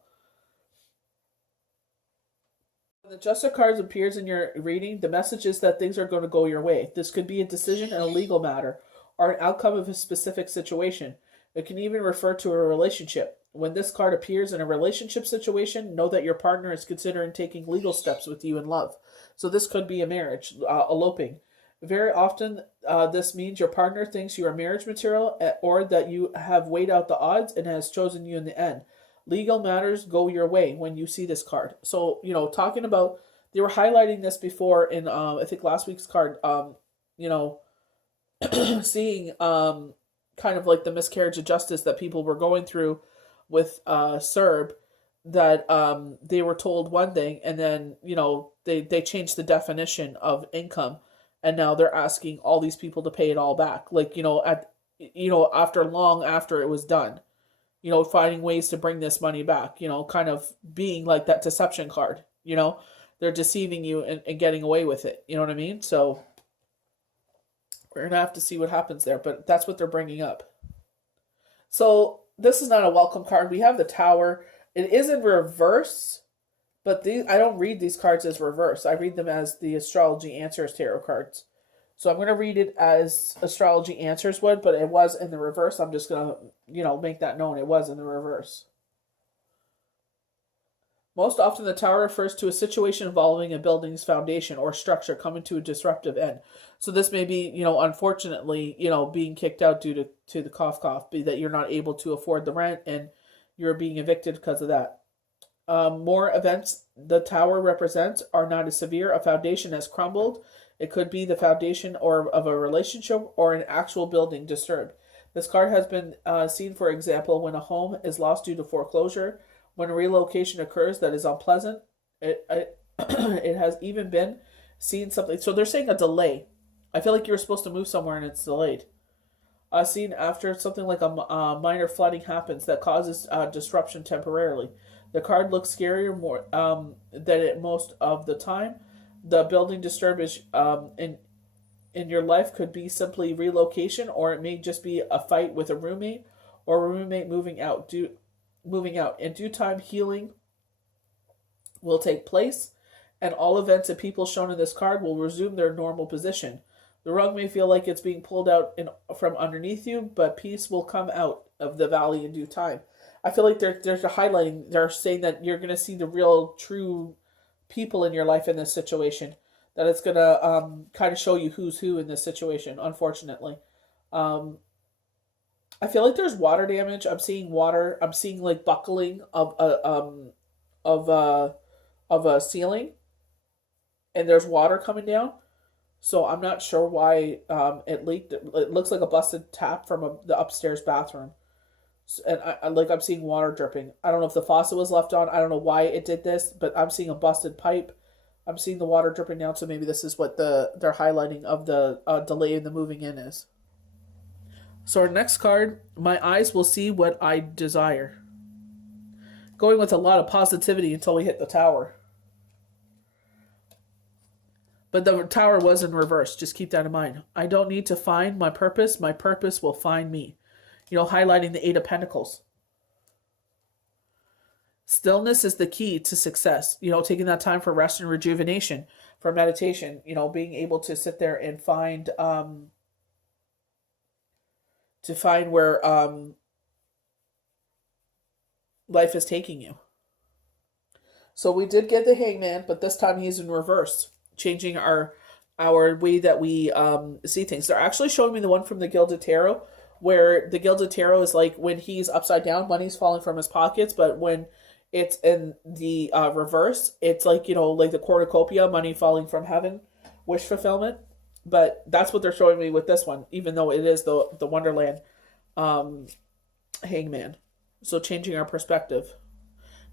When the Justice cards appears in your reading, the message is that things are going to go your way. This could be a decision in a legal matter or an outcome of a specific situation. It can even refer to a relationship. When this card appears in a relationship situation, know that your partner is considering taking legal steps with you in love. So this could be a marriage, eloping. Very often, this means your partner thinks you are marriage material or that you have weighed out the odds and has chosen you in the end. Legal matters go your way when you see this card. So, talking about, they were highlighting this before in, I think last week's card, seeing kind of like the miscarriage of justice that people were going through with Serb, that they were told one thing and then they changed the definition of income, and now they're asking all these people to pay it all back, like after it was done, finding ways to bring this money back, kind of being like that deception card. They're deceiving you and getting away with it, you know what I mean? So we're going to have to see what happens there, but that's what they're bringing up. So this is not a welcome card. We have the Tower. It is in reverse, but I don't read these cards as reverse. I read them as the Astrology Answers tarot cards. So I'm going to read it as Astrology Answers would, but it was in the reverse. I'm just going to, make that known. It was in the reverse. Most often, the tower refers to a situation involving a building's foundation or structure coming to a disruptive end. So this may be, unfortunately, being kicked out due to the cough, be that you're not able to afford the rent and you're being evicted because of that. More events the tower represents are not as severe. A foundation has crumbled. It could be the foundation of a relationship or an actual building disturbed. This card has been seen, for example, when a home is lost due to foreclosure, when a relocation occurs that is unpleasant. It has even been seen something. So they're saying a delay. I feel like you were supposed to move somewhere and it's delayed. Seen after something like a minor flooding happens that causes disruption temporarily. The card looks scarier more than it most of the time. The building disturbance in your life could be simply relocation, or it may just be a fight with a roommate or a roommate moving out. In due time, healing will take place, and all events and people shown in this card will resume their normal position. The rug may feel like it's being pulled out from underneath you, but peace will come out of the valley in due time. I feel like they're highlighting, they're saying that you're going to see the real, true people in your life in this situation. That it's going to kind of show you who's who in this situation, unfortunately. I feel like there's water damage. I'm seeing water. I'm seeing like buckling of a ceiling, and there's water coming down. So I'm not sure why it leaked. It looks like a busted tap from the upstairs bathroom, and I'm seeing water dripping. I don't know if the faucet was left on. I don't know why it did this, but I'm seeing a busted pipe. I'm seeing the water dripping down. So maybe this is what they're highlighting of the delay in the moving in is. So our next card, my eyes will see what I desire. Going with a lot of positivity until we hit the tower. But the tower was in reverse. Just keep that in mind. I don't need to find my purpose. My purpose will find me. Highlighting the Eight of Pentacles. Stillness is the key to success. Taking that time for rest and rejuvenation, for meditation. Being able to sit there and find where life is taking you. So we did get the Hangman, but this time he's in reverse, changing our way that we see things. They're actually showing me the one from the Gilded Tarot, where the Gilded Tarot is like when he's upside down, money's falling from his pockets, but when it's in the reverse, it's like, like the cornucopia, money falling from heaven, wish fulfillment. But that's what they're showing me with this one, even though it is the Wonderland Hangman. So changing our perspective.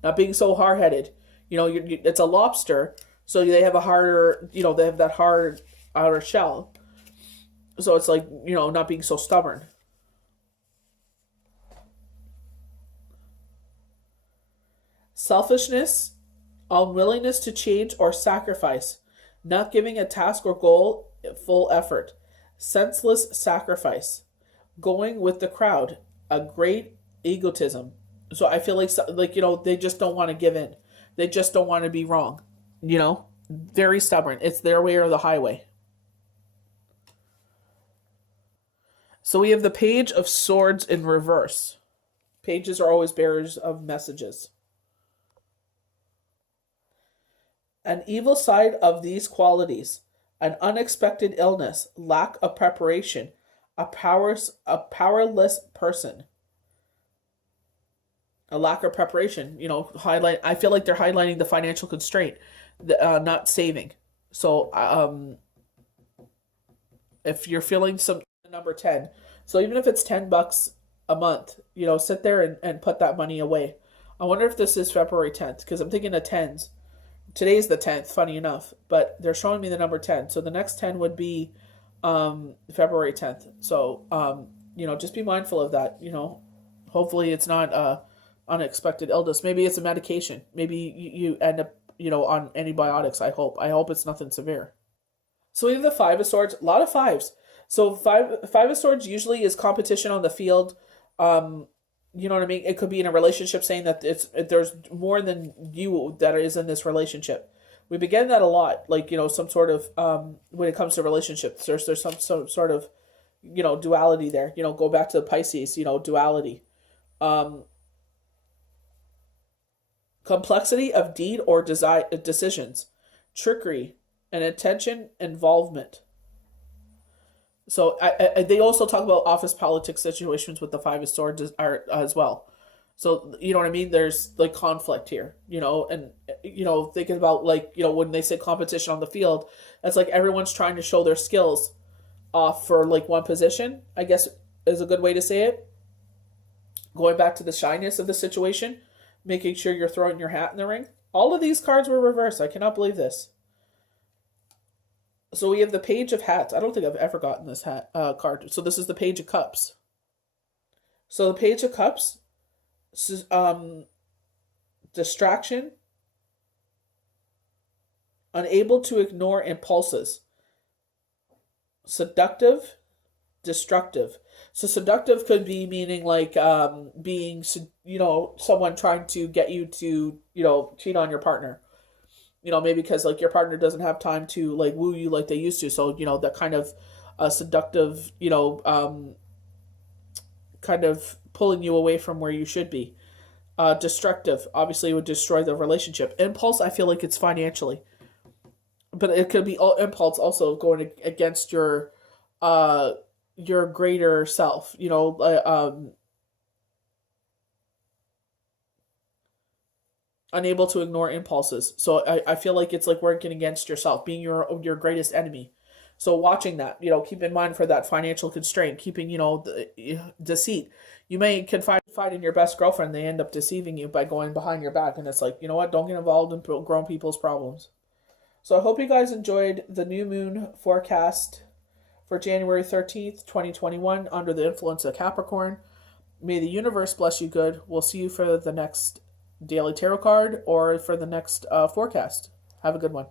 Not being so hard-headed. It's a lobster, so they have a harder, they have that hard outer shell. So it's like, not being so stubborn. Selfishness, unwillingness to change or sacrifice, not giving a task or goal full effort, senseless sacrifice, going with the crowd, a great egotism. So I feel like they just don't want to give in. They just don't want to be wrong. Very stubborn. It's their way or the highway. So we have the Page of Swords in reverse. Pages are always bearers of messages. An evil side of these qualities, an unexpected illness, lack of preparation, a powerless person. A lack of preparation, I feel like they're highlighting the financial constraint, not saving. So if you're feeling number 10, so even if it's $10 a month, sit there and put that money away. I wonder if this is February 10th, because I'm thinking of 10s. Today's the 10th, funny enough, but they're showing me the number 10. So the next 10 would be February 10th. So, just be mindful of that. Hopefully it's not unexpected illness. Maybe it's a medication. Maybe you end up, on antibiotics, I hope. I hope it's nothing severe. So we have the Five of Swords, a lot of fives. So five of Swords usually is competition on the field. You know what I mean? It could be in a relationship, saying that there's more than you that is in this relationship. We've been getting that a lot, like, some sort of, when it comes to relationships, there's some sort of, duality there. Go back to the Pisces, duality. Um, Complexity of deed or decisions, trickery, and intention involvement. So they also talk about office politics situations with the Five of Swords as well. So you know what I mean? There's like conflict here, and thinking about, like, when they say competition on the field, it's like everyone's trying to show their skills off for like one position, I guess is a good way to say it. Going back to the shyness of the situation, making sure you're throwing your hat in the ring. All of these cards were reversed. I cannot believe this. So we have the Page of Hats. I don't think I've ever gotten this card. So this is the Page of Cups. So the Page of Cups, distraction, unable to ignore impulses, seductive, destructive. So seductive could be meaning like being, someone trying to get you to, cheat on your partner. Maybe because like your partner doesn't have time to like woo you like they used to. So, that kind of seductive, kind of pulling you away from where you should be. Destructive, obviously, would destroy the relationship. Impulse, I feel like it's financially. But it could be all impulse also going against your greater self, unable to ignore impulses. So I feel like it's like working against yourself, being your greatest enemy. So watching that, keep in mind for that financial constraint, keeping, the deceit. You may confide in your best girlfriend, they end up deceiving you by going behind your back, and it's like, you know what, don't get involved in grown people's problems. So I hope you guys enjoyed the new moon forecast for January 13th, 2021, under the influence of Capricorn. May the universe bless you good. We'll see you for the next daily tarot card or for the next forecast. Have a good one.